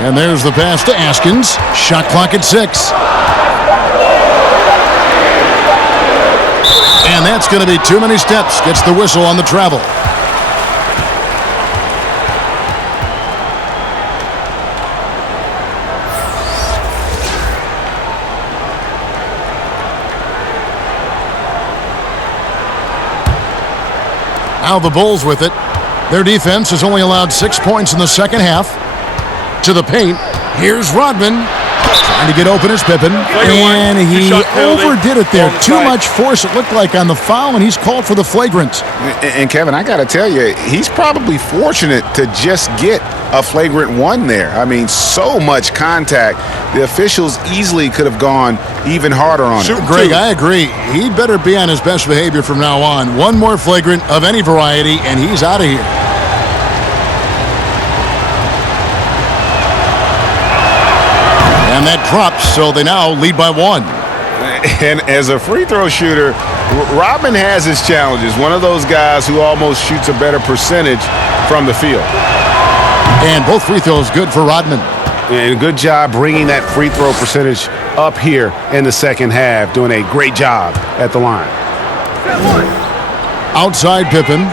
And there's the pass to Askins. Shot clock at 6. And that's going to be too many steps. Gets the whistle on the travel. Now the Bulls with it. Their defense has only allowed 6 points in the second half. To the paint. Here's Rodman. Trying to get open as Pippen. And he overdid it there. Too much force, it looked like, on the foul, and he's called for the flagrant. And Kevin, I got to tell you, he's probably fortunate to just get a flagrant 1 there. I mean, so much contact. The officials easily could have gone even harder on him. Greg, I agree. He'd better be on his best behavior from now on. One more flagrant of any variety, and he's out of here. And that drops, so they now lead by 1. And as a free throw shooter, Rodman has his challenges. One of those guys who almost shoots a better percentage from the field. And both free throws good for Rodman. And good job bringing that free throw percentage up here in the second half. Doing a great job at the line. Outside Pippen.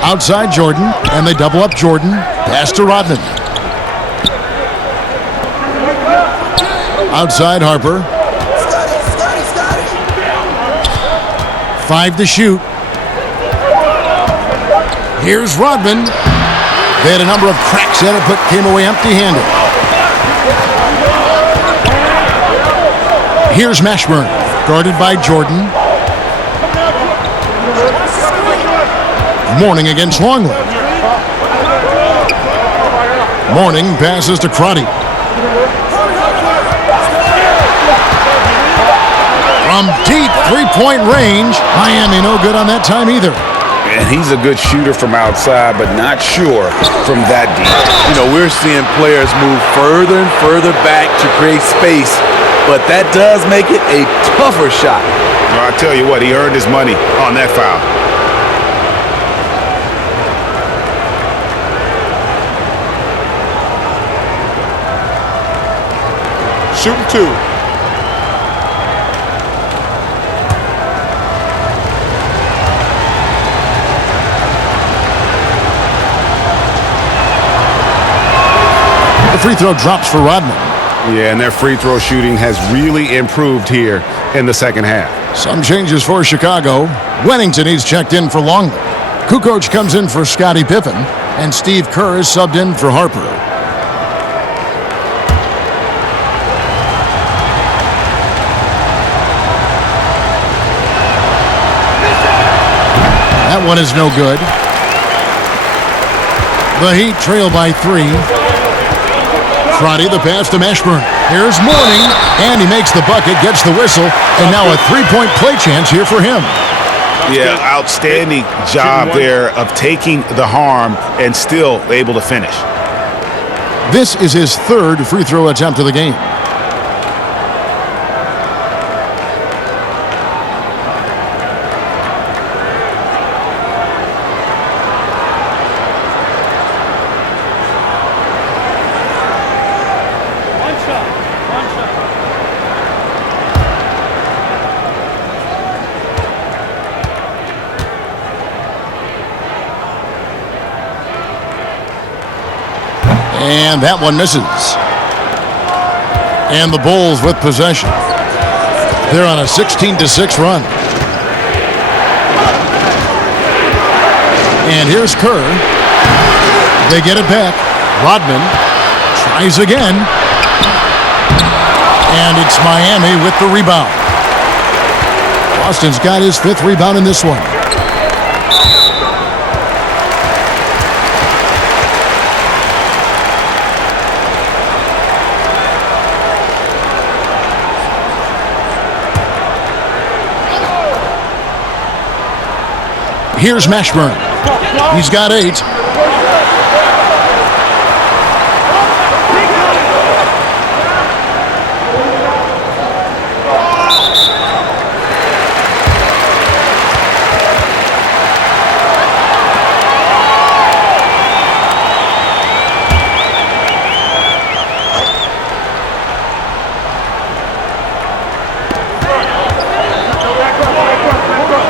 Outside Jordan, and they double up Jordan. Pass to Rodman. Outside Harper. 5 to shoot. Here's Rodman. They had a number of cracks at it, but came away empty-handed. Here's Mashburn, guarded by Jordan. Mourning against Longley. Mourning passes to Crotty. From deep three-point range, Miami no good on that time either. And he's a good shooter from outside, but not sure from that deep. You know, we're seeing players move further and further back to create space, but that does make it a tougher shot. Well, I tell you what, he earned his money on that foul. Shooting 2. The free throw drops for Rodman. Yeah, and their free throw shooting has really improved here in the second half. Some changes for Chicago. Wennington, he's checked in for Longley. Kukoc comes in for Scottie Pippen, and Steve Kerr is subbed in for Harper. That one is no good. The Heat trail by 3. Crotty, the pass to Mashburn. Here's Mourning, and he makes the bucket, gets the whistle, and now a three-point play chance here for him. Yeah, outstanding job there of taking the harm and still able to finish. This is his 3rd free throw attempt of the game. And that one misses. And the Bulls with possession. They're on a 16-6 run. And here's Kerr. They get it back. Rodman tries again. And it's Miami with the rebound. Boston's got his 5th rebound in this one. Here's Mashburn. He's got 8.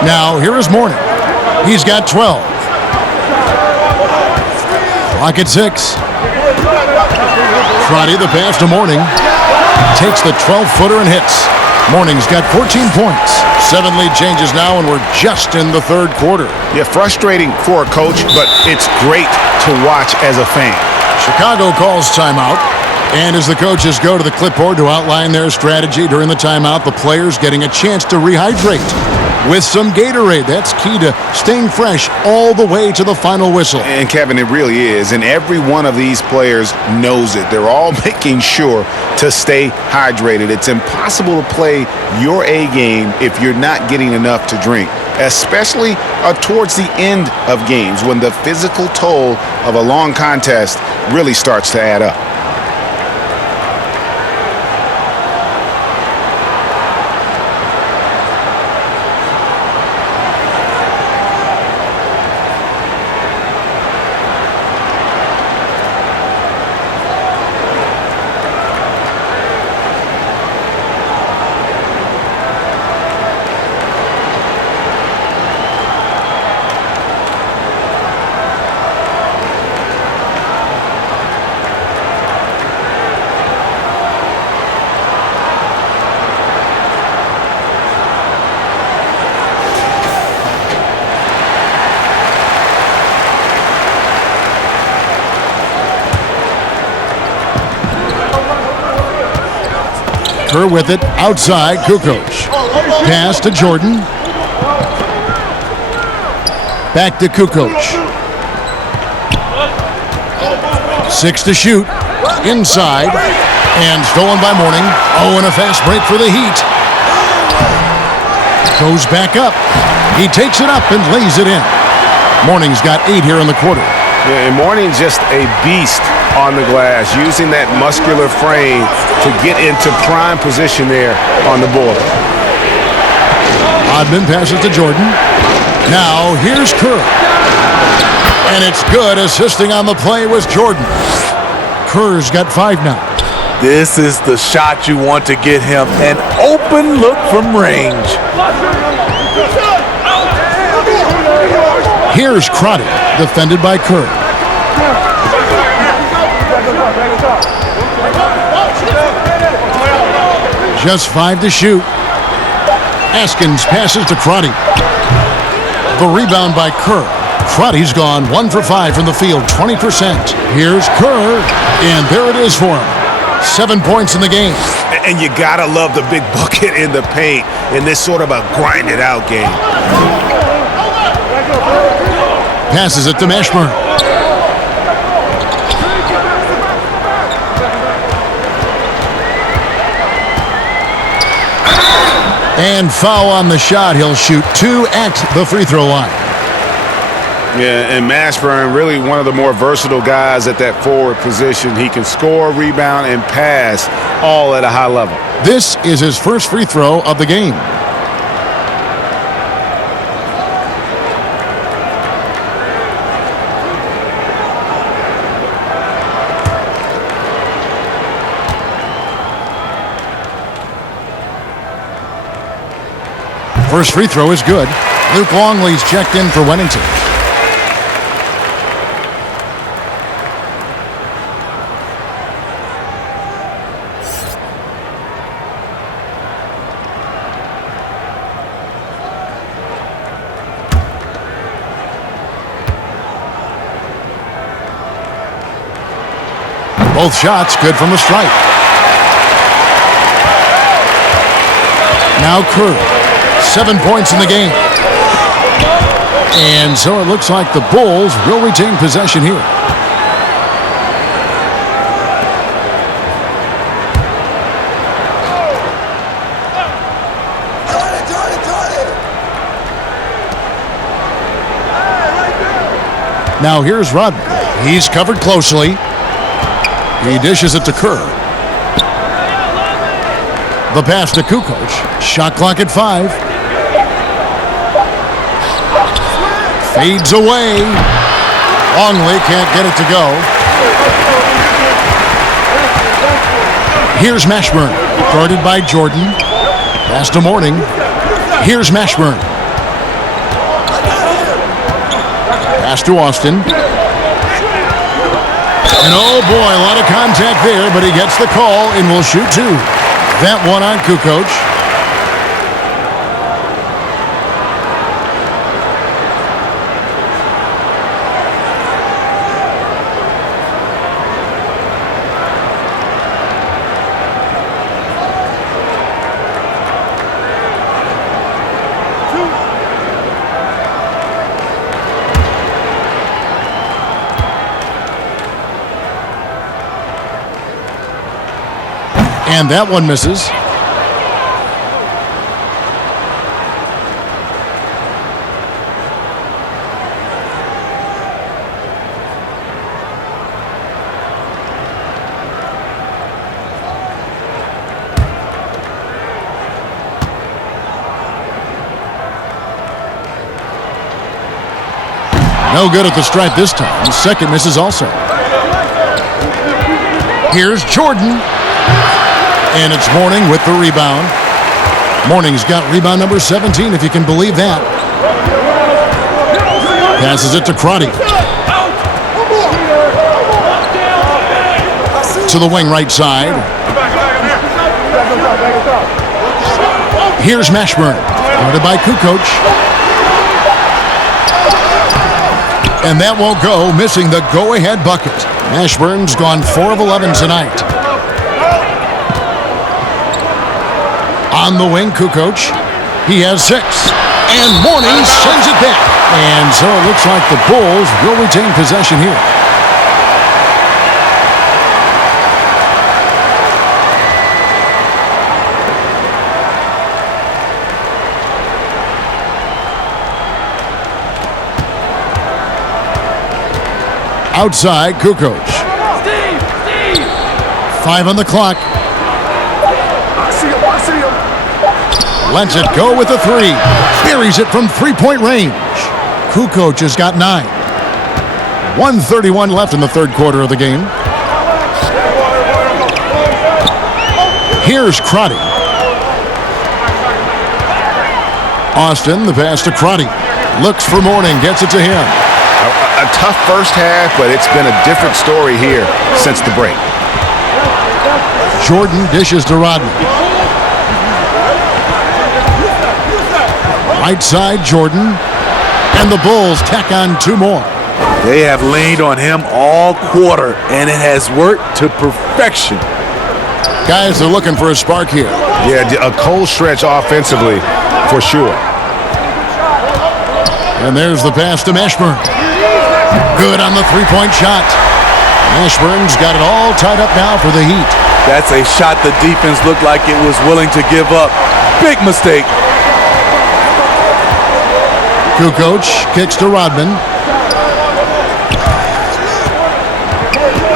Now, here is Morning. He's got 12. Clock at 6. Crotty, the pass to Morning. Takes the 12-footer and hits. Morning's got 14 points. 7 lead changes now, and we're just in the third quarter. Yeah, frustrating for a coach, but it's great to watch as a fan. Chicago calls timeout. And as the coaches go to the clipboard to outline their strategy during the timeout, the players getting a chance to rehydrate with some Gatorade. That's key to staying fresh all the way to the final whistle. And Kevin, it really is. And every one of these players knows it. They're all making sure to stay hydrated. It's impossible to play your A game if you're not getting enough to drink, especially towards the end of games when the physical toll of a long contest really starts to add up. Kerr with it, outside, Kukoc. Pass to Jordan. Back to Kukoc. 6 to shoot. Inside. And stolen by Morning. Oh, and a fast break for the Heat. Goes back up. He takes it up and lays it in. Morning's got 8 here in the quarter. Yeah, and Morning's just a beast on the glass, using that muscular frame to get into prime position there on the board. Rodman passes to Jordan. Now here's Kerr. And it's good. Assisting on the play was Jordan. Kerr's got 5 now. This is the shot you want to get him. An open look from range. Here's Crotty, defended by Kerr. Just 5 to shoot. Askins passes to Crotty. The rebound by Kerr. Crotty's gone 1 for 5 from the field, 20%. Here's Kerr, and there it is for him. 7 points in the game. And you gotta love the big bucket in the paint in this sort of a grinded out game. Passes it to Mashburn. And foul on the shot. He'll shoot 2 at the free throw line. Yeah, and Mashburn, really one of the more versatile guys at that forward position. He can score, rebound, and pass all at a high level. This is his first free throw of the game. First free throw is good. Luke Longley's checked in for Wennington. Both shots good from the stripe. Now Kerr. 7 points in the game. And so it looks like the Bulls will retain possession here. Now here's Rodman. He's covered closely. He dishes it to Kerr. The pass to Kukoc. Shot clock at 5. Fades away. Longley can't get it to go. Here's Mashburn, guarded by Jordan. Pass to Morning. Here's Mashburn. Pass to Austin. And oh boy, a lot of contact there, but he gets the call and will shoot two. That one on Kukoc. And that one misses. No good at the stripe this time. Second misses also. Here's Jordan. And it's Mourning with the rebound. Mourning's got rebound number 17, if you can believe that. Passes it to Crotty. To the wing right side. Here's Mashburn. Guarded by Kukoc. And that won't go, missing the go-ahead bucket. Mashburn's gone 4 of 11 tonight. On the wing, Kukoc. He has 6. And Mourning sends it back. And so it looks like the Bulls will retain possession here. Outside, Kukoc. 5 on the clock. Lets it go with a 3. Buries it from three-point range. Kukoc has got 9. 1:31 left in the third quarter of the game. Here's Crotty. Austin, the pass to Crotty. Looks for Mourning, gets it to him. A tough first half, but it's been a different story here since the break. Jordan dishes to Rodman. Right side, Jordan. And the Bulls tack on 2 more. They have leaned on him all quarter, and it has worked to perfection. Guys are looking for a spark here. Yeah, a cold stretch offensively, for sure. And there's the pass to Mashburn. Good on the three-point shot. Mashburn's got it all tied up now for the Heat. That's a shot the defense looked like it was willing to give up. Big mistake. Kukoc kicks to Rodman.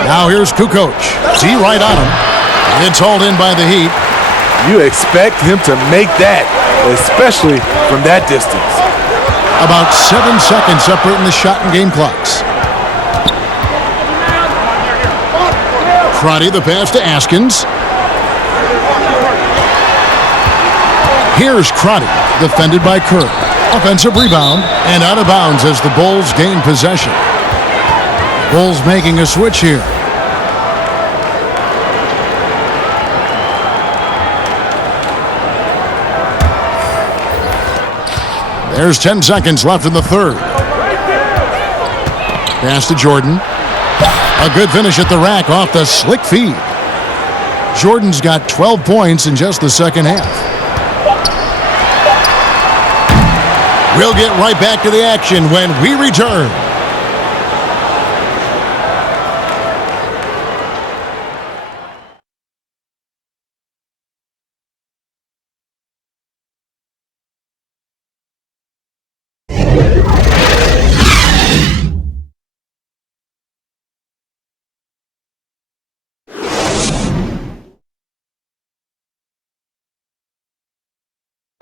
Now here's Kukoc. See right on him. It's hauled in by the Heat. You expect him to make that, especially from that distance. About 7 seconds separating the shot and game clocks. Crotty, the pass to Askins. Here's Crotty, defended by Kerr. Offensive rebound, and out of bounds as the Bulls gain possession. Bulls making a switch here. There's 10 seconds left in the third. Pass to Jordan. A good finish at the rack off the slick feed. Jordan's got 12 points in just the second half. We'll get right back to the action when we return.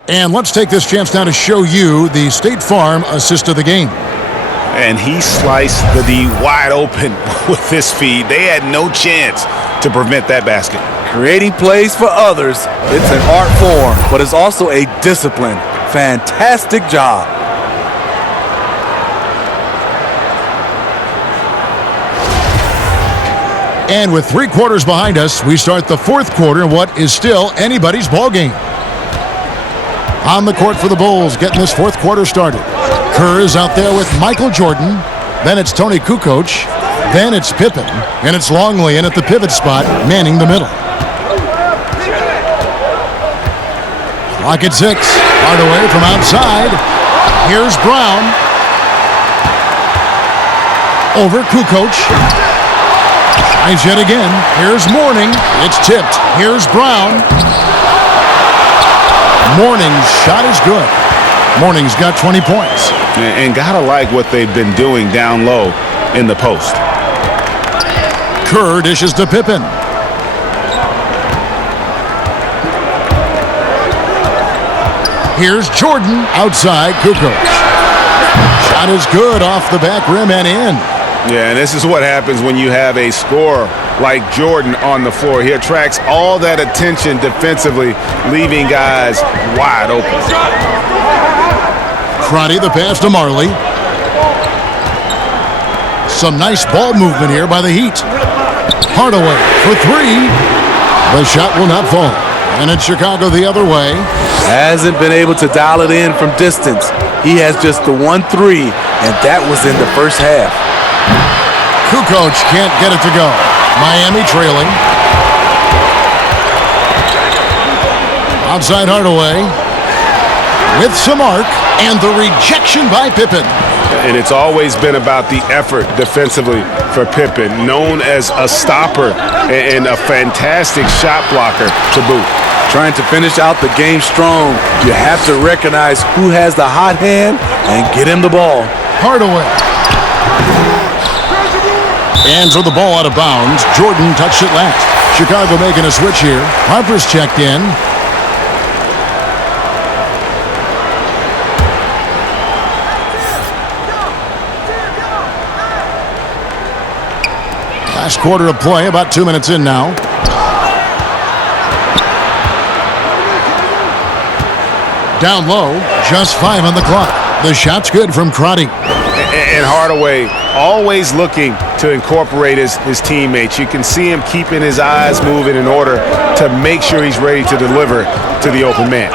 And let's take this chance now to show you the State Farm assist of the game. And he sliced the D wide open with this feed. They had no chance to prevent that basket. Creating plays for others, it's an art form, but it's also a discipline. Fantastic job. And with 3 quarters behind us, we start the 4th quarter in what is still anybody's ball game. On the court for the Bulls, getting this 4th quarter started. Kerr is out there with Michael Jordan. Then it's Tony Kukoc. Then it's Pippen. And it's Longley in at the pivot spot, manning the middle. Clock at 6. Hardaway from outside. Here's Brown. Over Kukoc. Tries yet again. Here's Mourning. It's tipped. Here's Brown. Mourning's shot is good. Mourning's got 20 points. And gotta like what they've been doing down low in the post. Kerr dishes to Pippen. Here's Jordan outside Kukoc. Shot is good off the back rim and in. Yeah, and this is what happens when you have a scorer like Jordan on the floor. He attracts all that attention defensively, leaving guys wide open. Crotty the pass to Marley. Some nice ball movement here by the Heat. Hardaway for 3. The shot will not fall. And it's Chicago the other way. Hasn't been able to dial it in from distance. He has just the 1 3, and that was in the first half. Kukoc can't get it to go. Miami trailing. Outside Hardaway. With some arc, and the rejection by Pippen. And it's always been about the effort defensively for Pippen, known as a stopper and a fantastic shot blocker to boot. Trying to finish out the game strong, you have to recognize who has the hot hand and get him the ball. Hardaway. And for the ball out of bounds, Jordan touched it last. Chicago making a switch here. Harper's checked in. Last quarter of play, about 2 minutes in now. Down low, just 5 on the clock. The shot's good from Crotty. And Hardaway always looking to incorporate his teammates. You can see him keeping his eyes moving in order to make sure he's ready to deliver to the open man.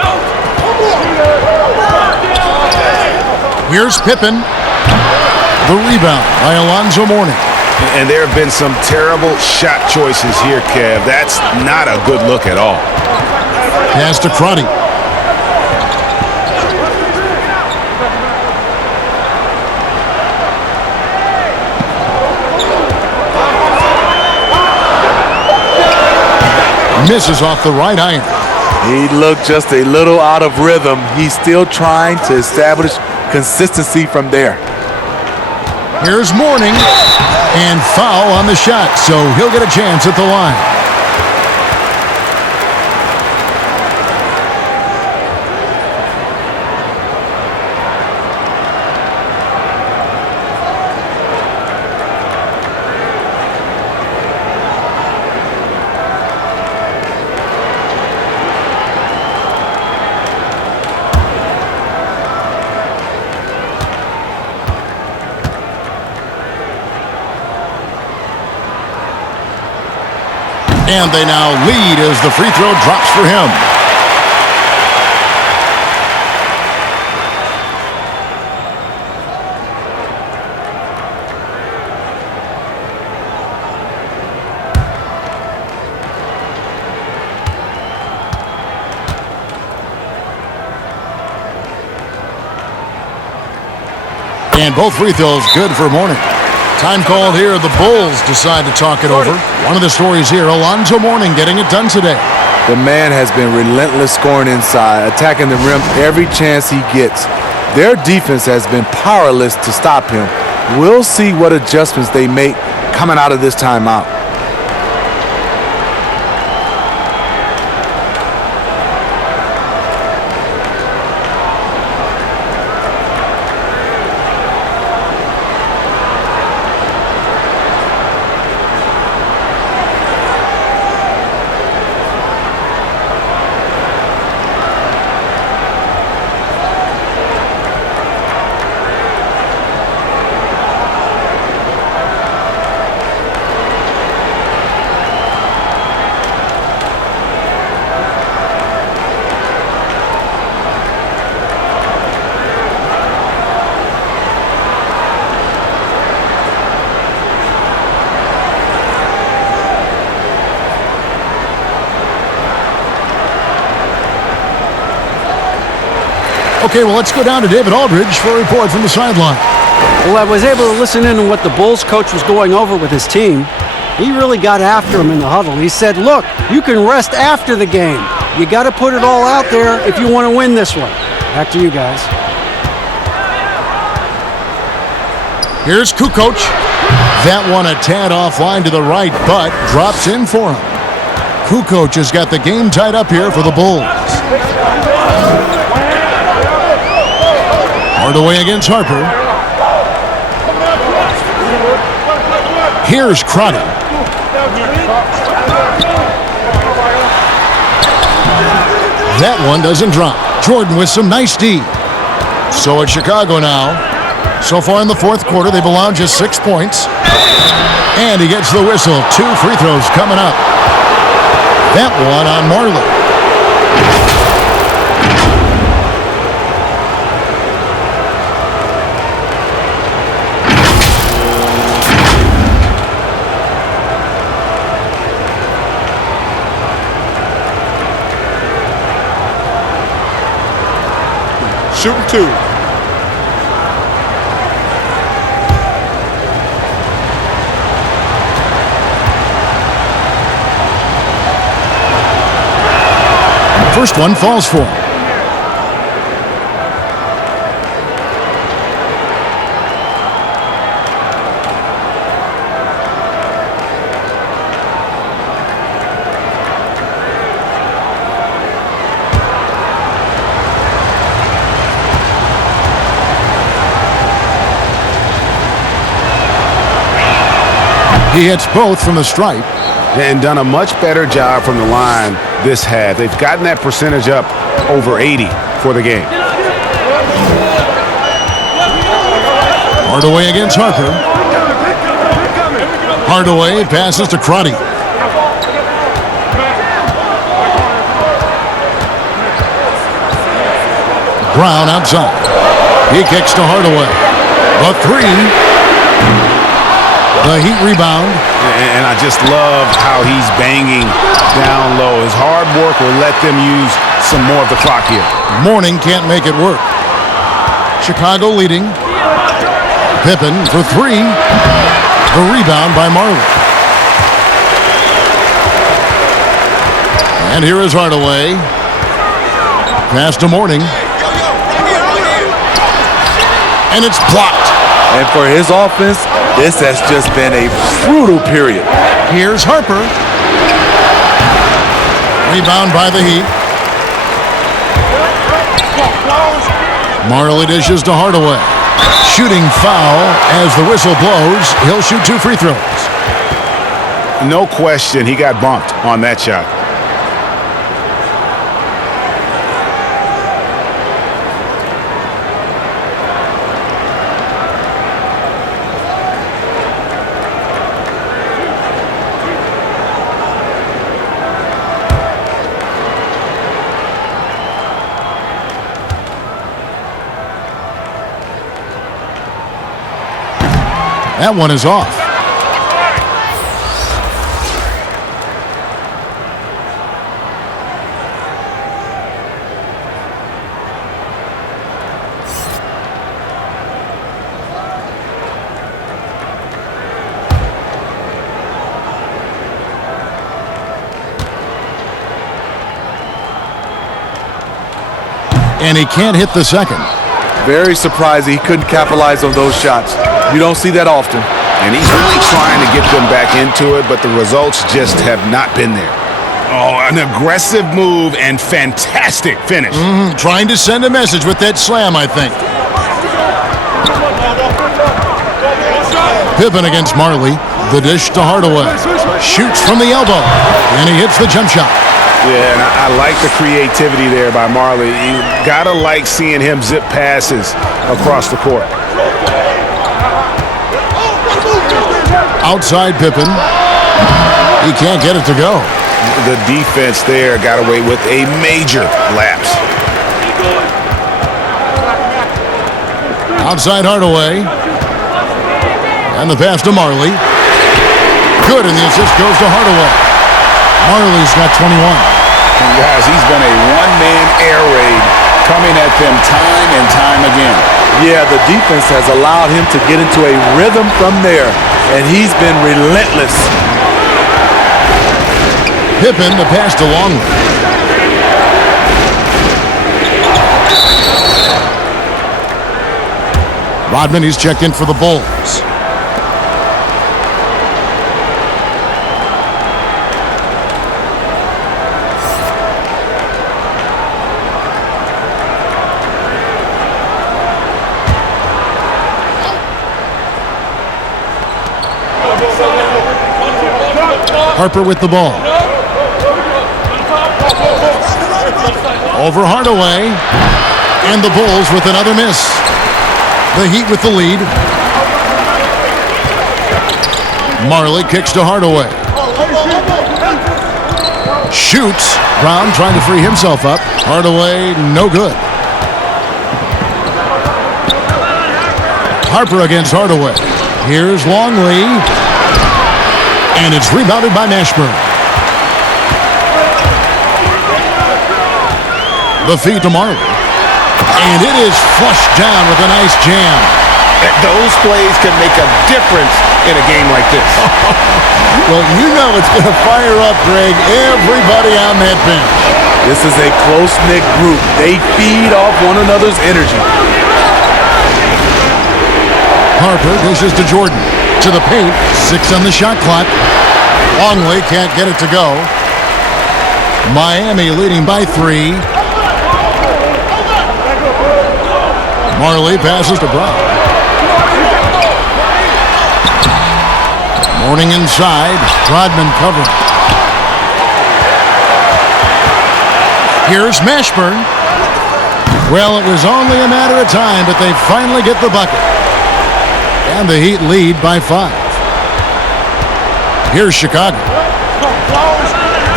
Here's Pippen. The rebound by Alonzo Mourning. And there have been some terrible shot choices here, Kev. That's not a good look at all. Pass to Crotty. Misses off the right iron. He looked just a little out of rhythm. He's still trying to establish consistency from there. Here's Mourning. And foul on the shot, so he'll get a chance at the line. And they now lead as the free throw drops for him. And both free throws good for Mourning. Time called here. The Bulls decide to talk it over. One of the stories here, Alonzo Mourning getting it done today. The man has been relentless scoring inside, attacking the rim every chance he gets. Their defense has been powerless to stop him. We'll see what adjustments they make coming out of this timeout. Okay, well, let's go down to David Aldridge for a report from the sideline. Well, I was able to listen in on what the Bulls coach was going over with his team. He really got after him in the huddle. He said, look, you can rest after the game. You got to put it all out there if you want to win this one. Back to you guys. Here's Kukoc. That one a tad offline to the right, but drops in for him. Kukoc has got the game tied up here for the Bulls. Hardaway against Harper. Here's Crotty. That one doesn't drop. Jordan with some nice D. So it's Chicago now. So far in the fourth quarter, they've allowed just 6 points. And he gets the whistle. 2 free throws coming up. That one on Marley. Shooting 2. First one falls for him. He hits both from the stripe. And done a much better job from the line this half. They've gotten that percentage up over 80 for the game. Hardaway against Harper. Hardaway passes to Crotty. Brown outside. He kicks to Hardaway. The 3. The Heat rebound. And I just love how he's banging down low. His hard work will let them use some more of the clock here. Mourning can't make it work. Chicago leading. Pippen for 3. The rebound by Marley. And here is Hardaway. Pass to Mourning. And it's blocked. And for his offense, this has just been a brutal period. Here's Harper. Rebound by the Heat. Marley dishes to Hardaway. Shooting foul as the whistle blows. He'll shoot 2 free throws. No question, he got bumped on that shot. That one is off. And he can't hit the second. Very surprised he couldn't capitalize on those shots. You don't see that often. And he's really trying to get them back into it, but the results just have not been there. Oh, an aggressive move and fantastic finish. Trying to send a message with that slam, I think. Pippen against Marley. The dish to Hardaway. Shoots from the elbow. And he hits the jump shot. Yeah, and I like the creativity there by Marley. You gotta like seeing him zip passes across the court. Outside Pippen. He can't get it to go. The defense there got away with a major lapse. Outside Hardaway. And the pass to Marley. Good, and the assist goes to Hardaway. Marley's got 21. Guys, he's been a one-man air raid coming at them time and time again. Yeah, the defense has allowed him to get into a rhythm from there, and he's been relentless. Pippen, the pass to Longley. Rodman, he's checked in for the Bulls. Harper with the ball. Over Hardaway. And the Bulls with another miss. The Heat with the lead. Marley kicks to Hardaway. Shoots. Brown trying to free himself up. Hardaway, no good. Harper against Hardaway. Here's Longley. And it's rebounded by Mashburn. The feed to Marley. And it is flushed down with a nice jam. Those plays can make a difference in a game like this. Well, you know it's going to fire up, Greg, everybody on that bench. This is a close-knit group. They feed off one another's energy. Harper dishes to Jordan. To the paint. 6 on the shot clock. Longley can't get it to go. Miami leading by 3. Marley passes to Brown. Morning inside. Rodman covering. Here's Mashburn. Well, it was only a matter of time, but they finally get the bucket. And the Heat lead by 5. Here's Chicago.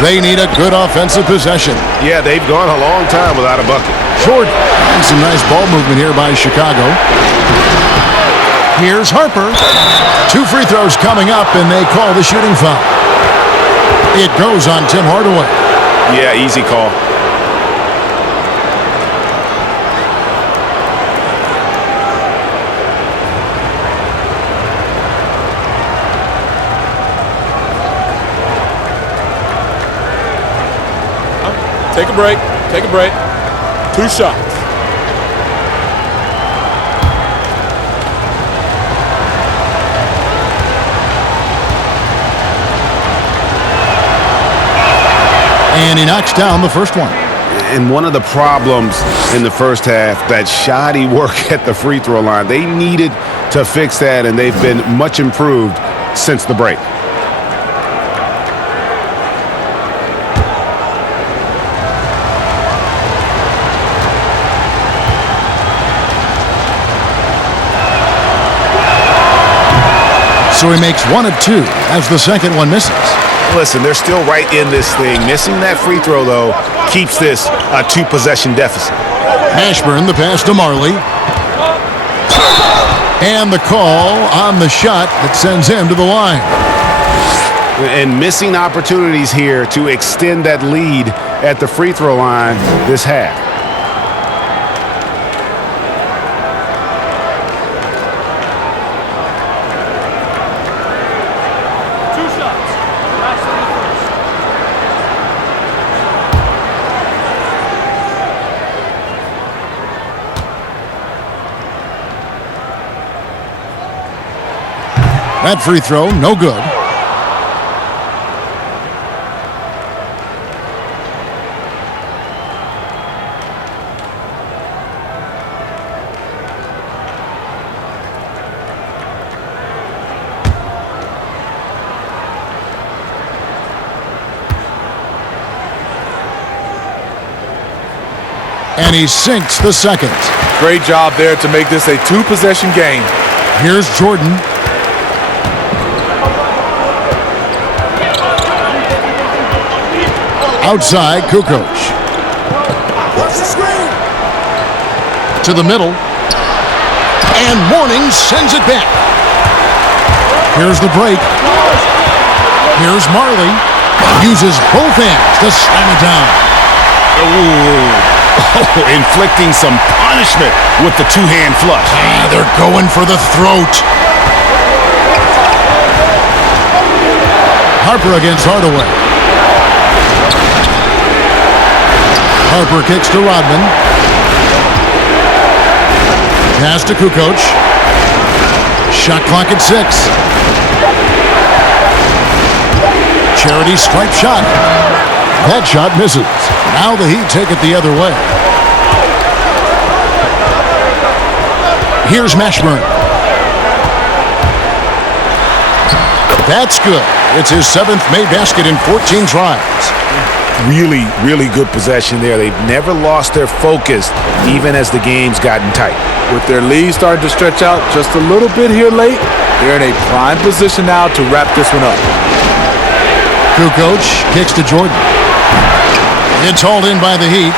They need a good offensive possession. Yeah, they've gone a long time without a bucket. Jordan. And some nice ball movement here by Chicago. Here's Harper. 2 free throws coming up, and they call the shooting foul. It goes on Tim Hardaway. Yeah, easy call. Take a break. Take a break. 2 shots. And he knocks down the first one. And one of the problems in the first half, that shoddy work at the free throw line. They needed to fix that, and they've been much improved since the break. So he makes 1 of 2 as the second one misses. Listen, they're still right in this thing. Missing that free throw, though, keeps this a 2-possession deficit. Mashburn, the pass to Marley. And the call on the shot that sends him to the line. And missing opportunities here to extend that lead at the free throw line this half. That free throw, no good. And he sinks the second. Great job there to make this a 2-possession game. Here's Jordan. Outside, Kukoc. To the middle. And Mourning sends it back. Here's the break. Here's Marley. Uses both hands to slam it down. Ooh. Oh, inflicting some punishment with the two-hand flush. They're going for the throat. Harper against Hardaway. Harper kicks to Rodman. Pass to Kukoc. Shot clock at 6. Charity stripe shot. That shot misses. Now the Heat take it the other way. Here's Mashburn. That's good. It's his 7th made basket in 14 tries. Really, really good possession there. They've never lost their focus, even as the game's gotten tight. With their lead starting to stretch out just a little bit here late, they're in a prime position now to wrap this one up. Kukoc kicks to Jordan. It's hauled in by the Heat.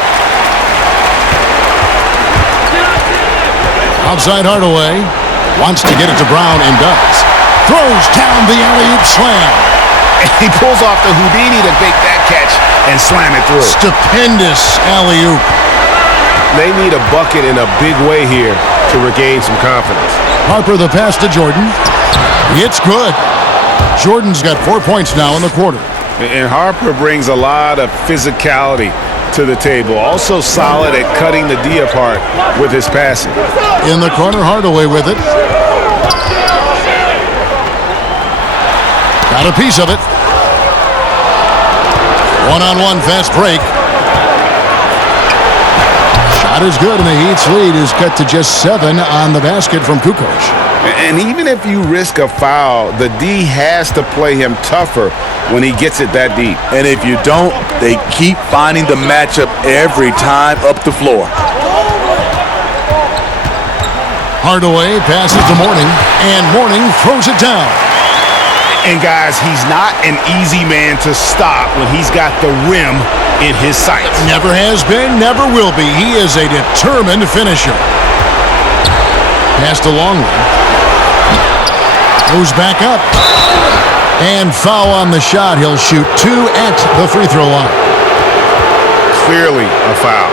Outside Hardaway. Wants to get it to Brown and does. Throws down the alley-oop slam. He pulls off the Houdini to make that catch and slam it through. Stupendous alley-oop. They need a bucket in a big way here to regain some confidence. Harper the pass to Jordan. It's good. Jordan's got 4 points now in the quarter. And Harper brings a lot of physicality to the table. Also solid at cutting the D apart with his passing. In the corner, Hardaway with it. Got a piece of it. One-on-one fast break. Shot is good, and the Heat's lead is cut to just 7 on the basket from Kukoc. And even if you risk a foul, the D has to play him tougher when he gets it that deep. And if you don't, they keep finding the matchup every time up the floor. Hardaway passes to Mourning, and Mourning throws it down. And guys, he's not an easy man to stop when he's got the rim in his sights. Never has been, never will be. He is a determined finisher. Pass to Longley. Goes back up. And foul on the shot. He'll shoot 2 at the free throw line. Clearly a foul.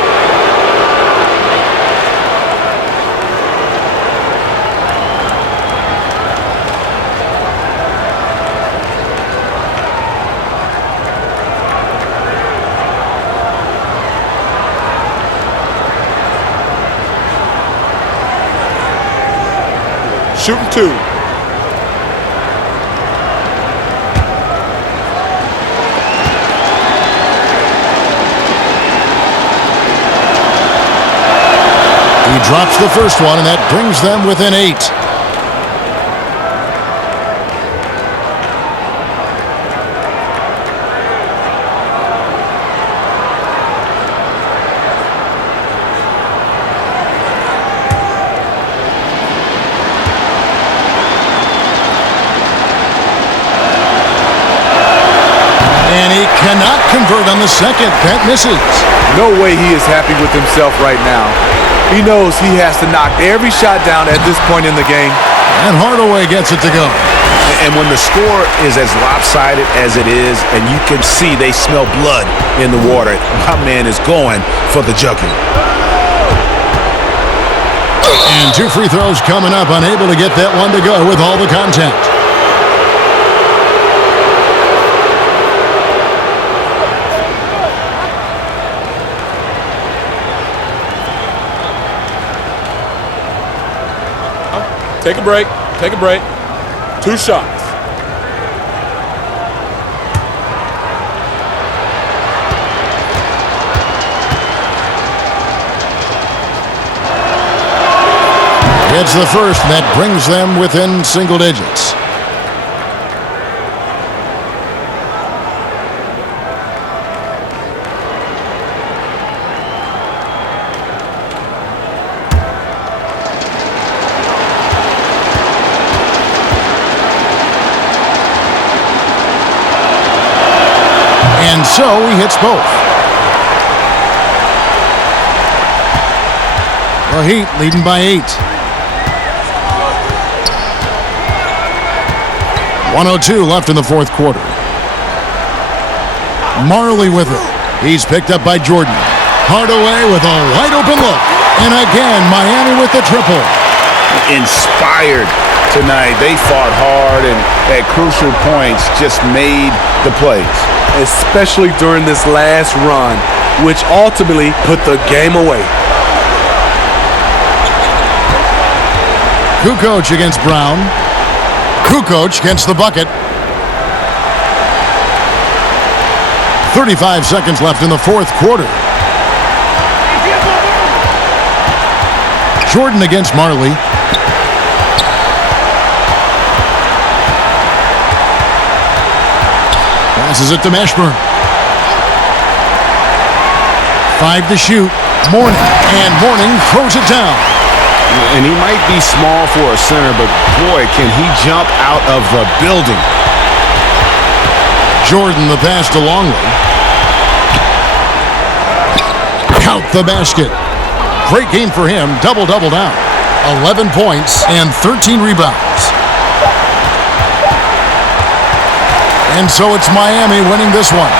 Shooting 2. He drops the first one, and that brings them within 8. And he cannot convert on the second. That misses. No way he is happy with himself right now. He knows he has to knock every shot down at this point in the game. And Hardaway gets it to go. And when the score is as lopsided as it is, and you can see they smell blood in the water, my man is going for the jugular. And 2 free throws coming up, unable to get that one to go with all the contact. Take a break. Take a break. 2 shots. It's the first, and that brings them within single digits. And so he hits both. The Heat leading by 8. 1:02 left in the fourth quarter. Marley with it. He's picked up by Jordan. Hardaway with a wide-open look. And again, Miami with the triple. Inspired tonight. They fought hard and at crucial points just made the plays. Especially during this last run, which ultimately put the game away. Kukoc against Brown. Kukoc against the bucket. 35 seconds left in the fourth quarter. Jordan against Marley. Passes it to Mashburn. 5 to shoot. Mourning. And Mourning throws it down. And he might be small for a center, but boy, can he jump out of the building. Jordan the pass to Longley. Count the basket. Great game for him. Double-double down. 11 points and 13 rebounds. And so it's Miami winning this one.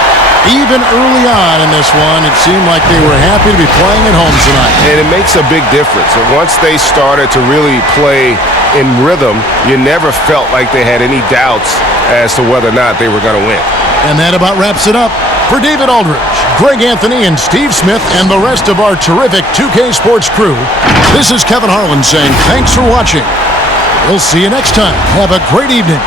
Even early on in this one, it seemed like they were happy to be playing at home tonight. And it makes a big difference. And once they started to really play in rhythm, you never felt like they had any doubts as to whether or not they were going to win. And that about wraps it up. For David Aldridge, Greg Anthony, and Steve Smith, and the rest of our terrific 2K Sports crew, this is Kevin Harlan saying thanks for watching. We'll see you next time. Have a great evening.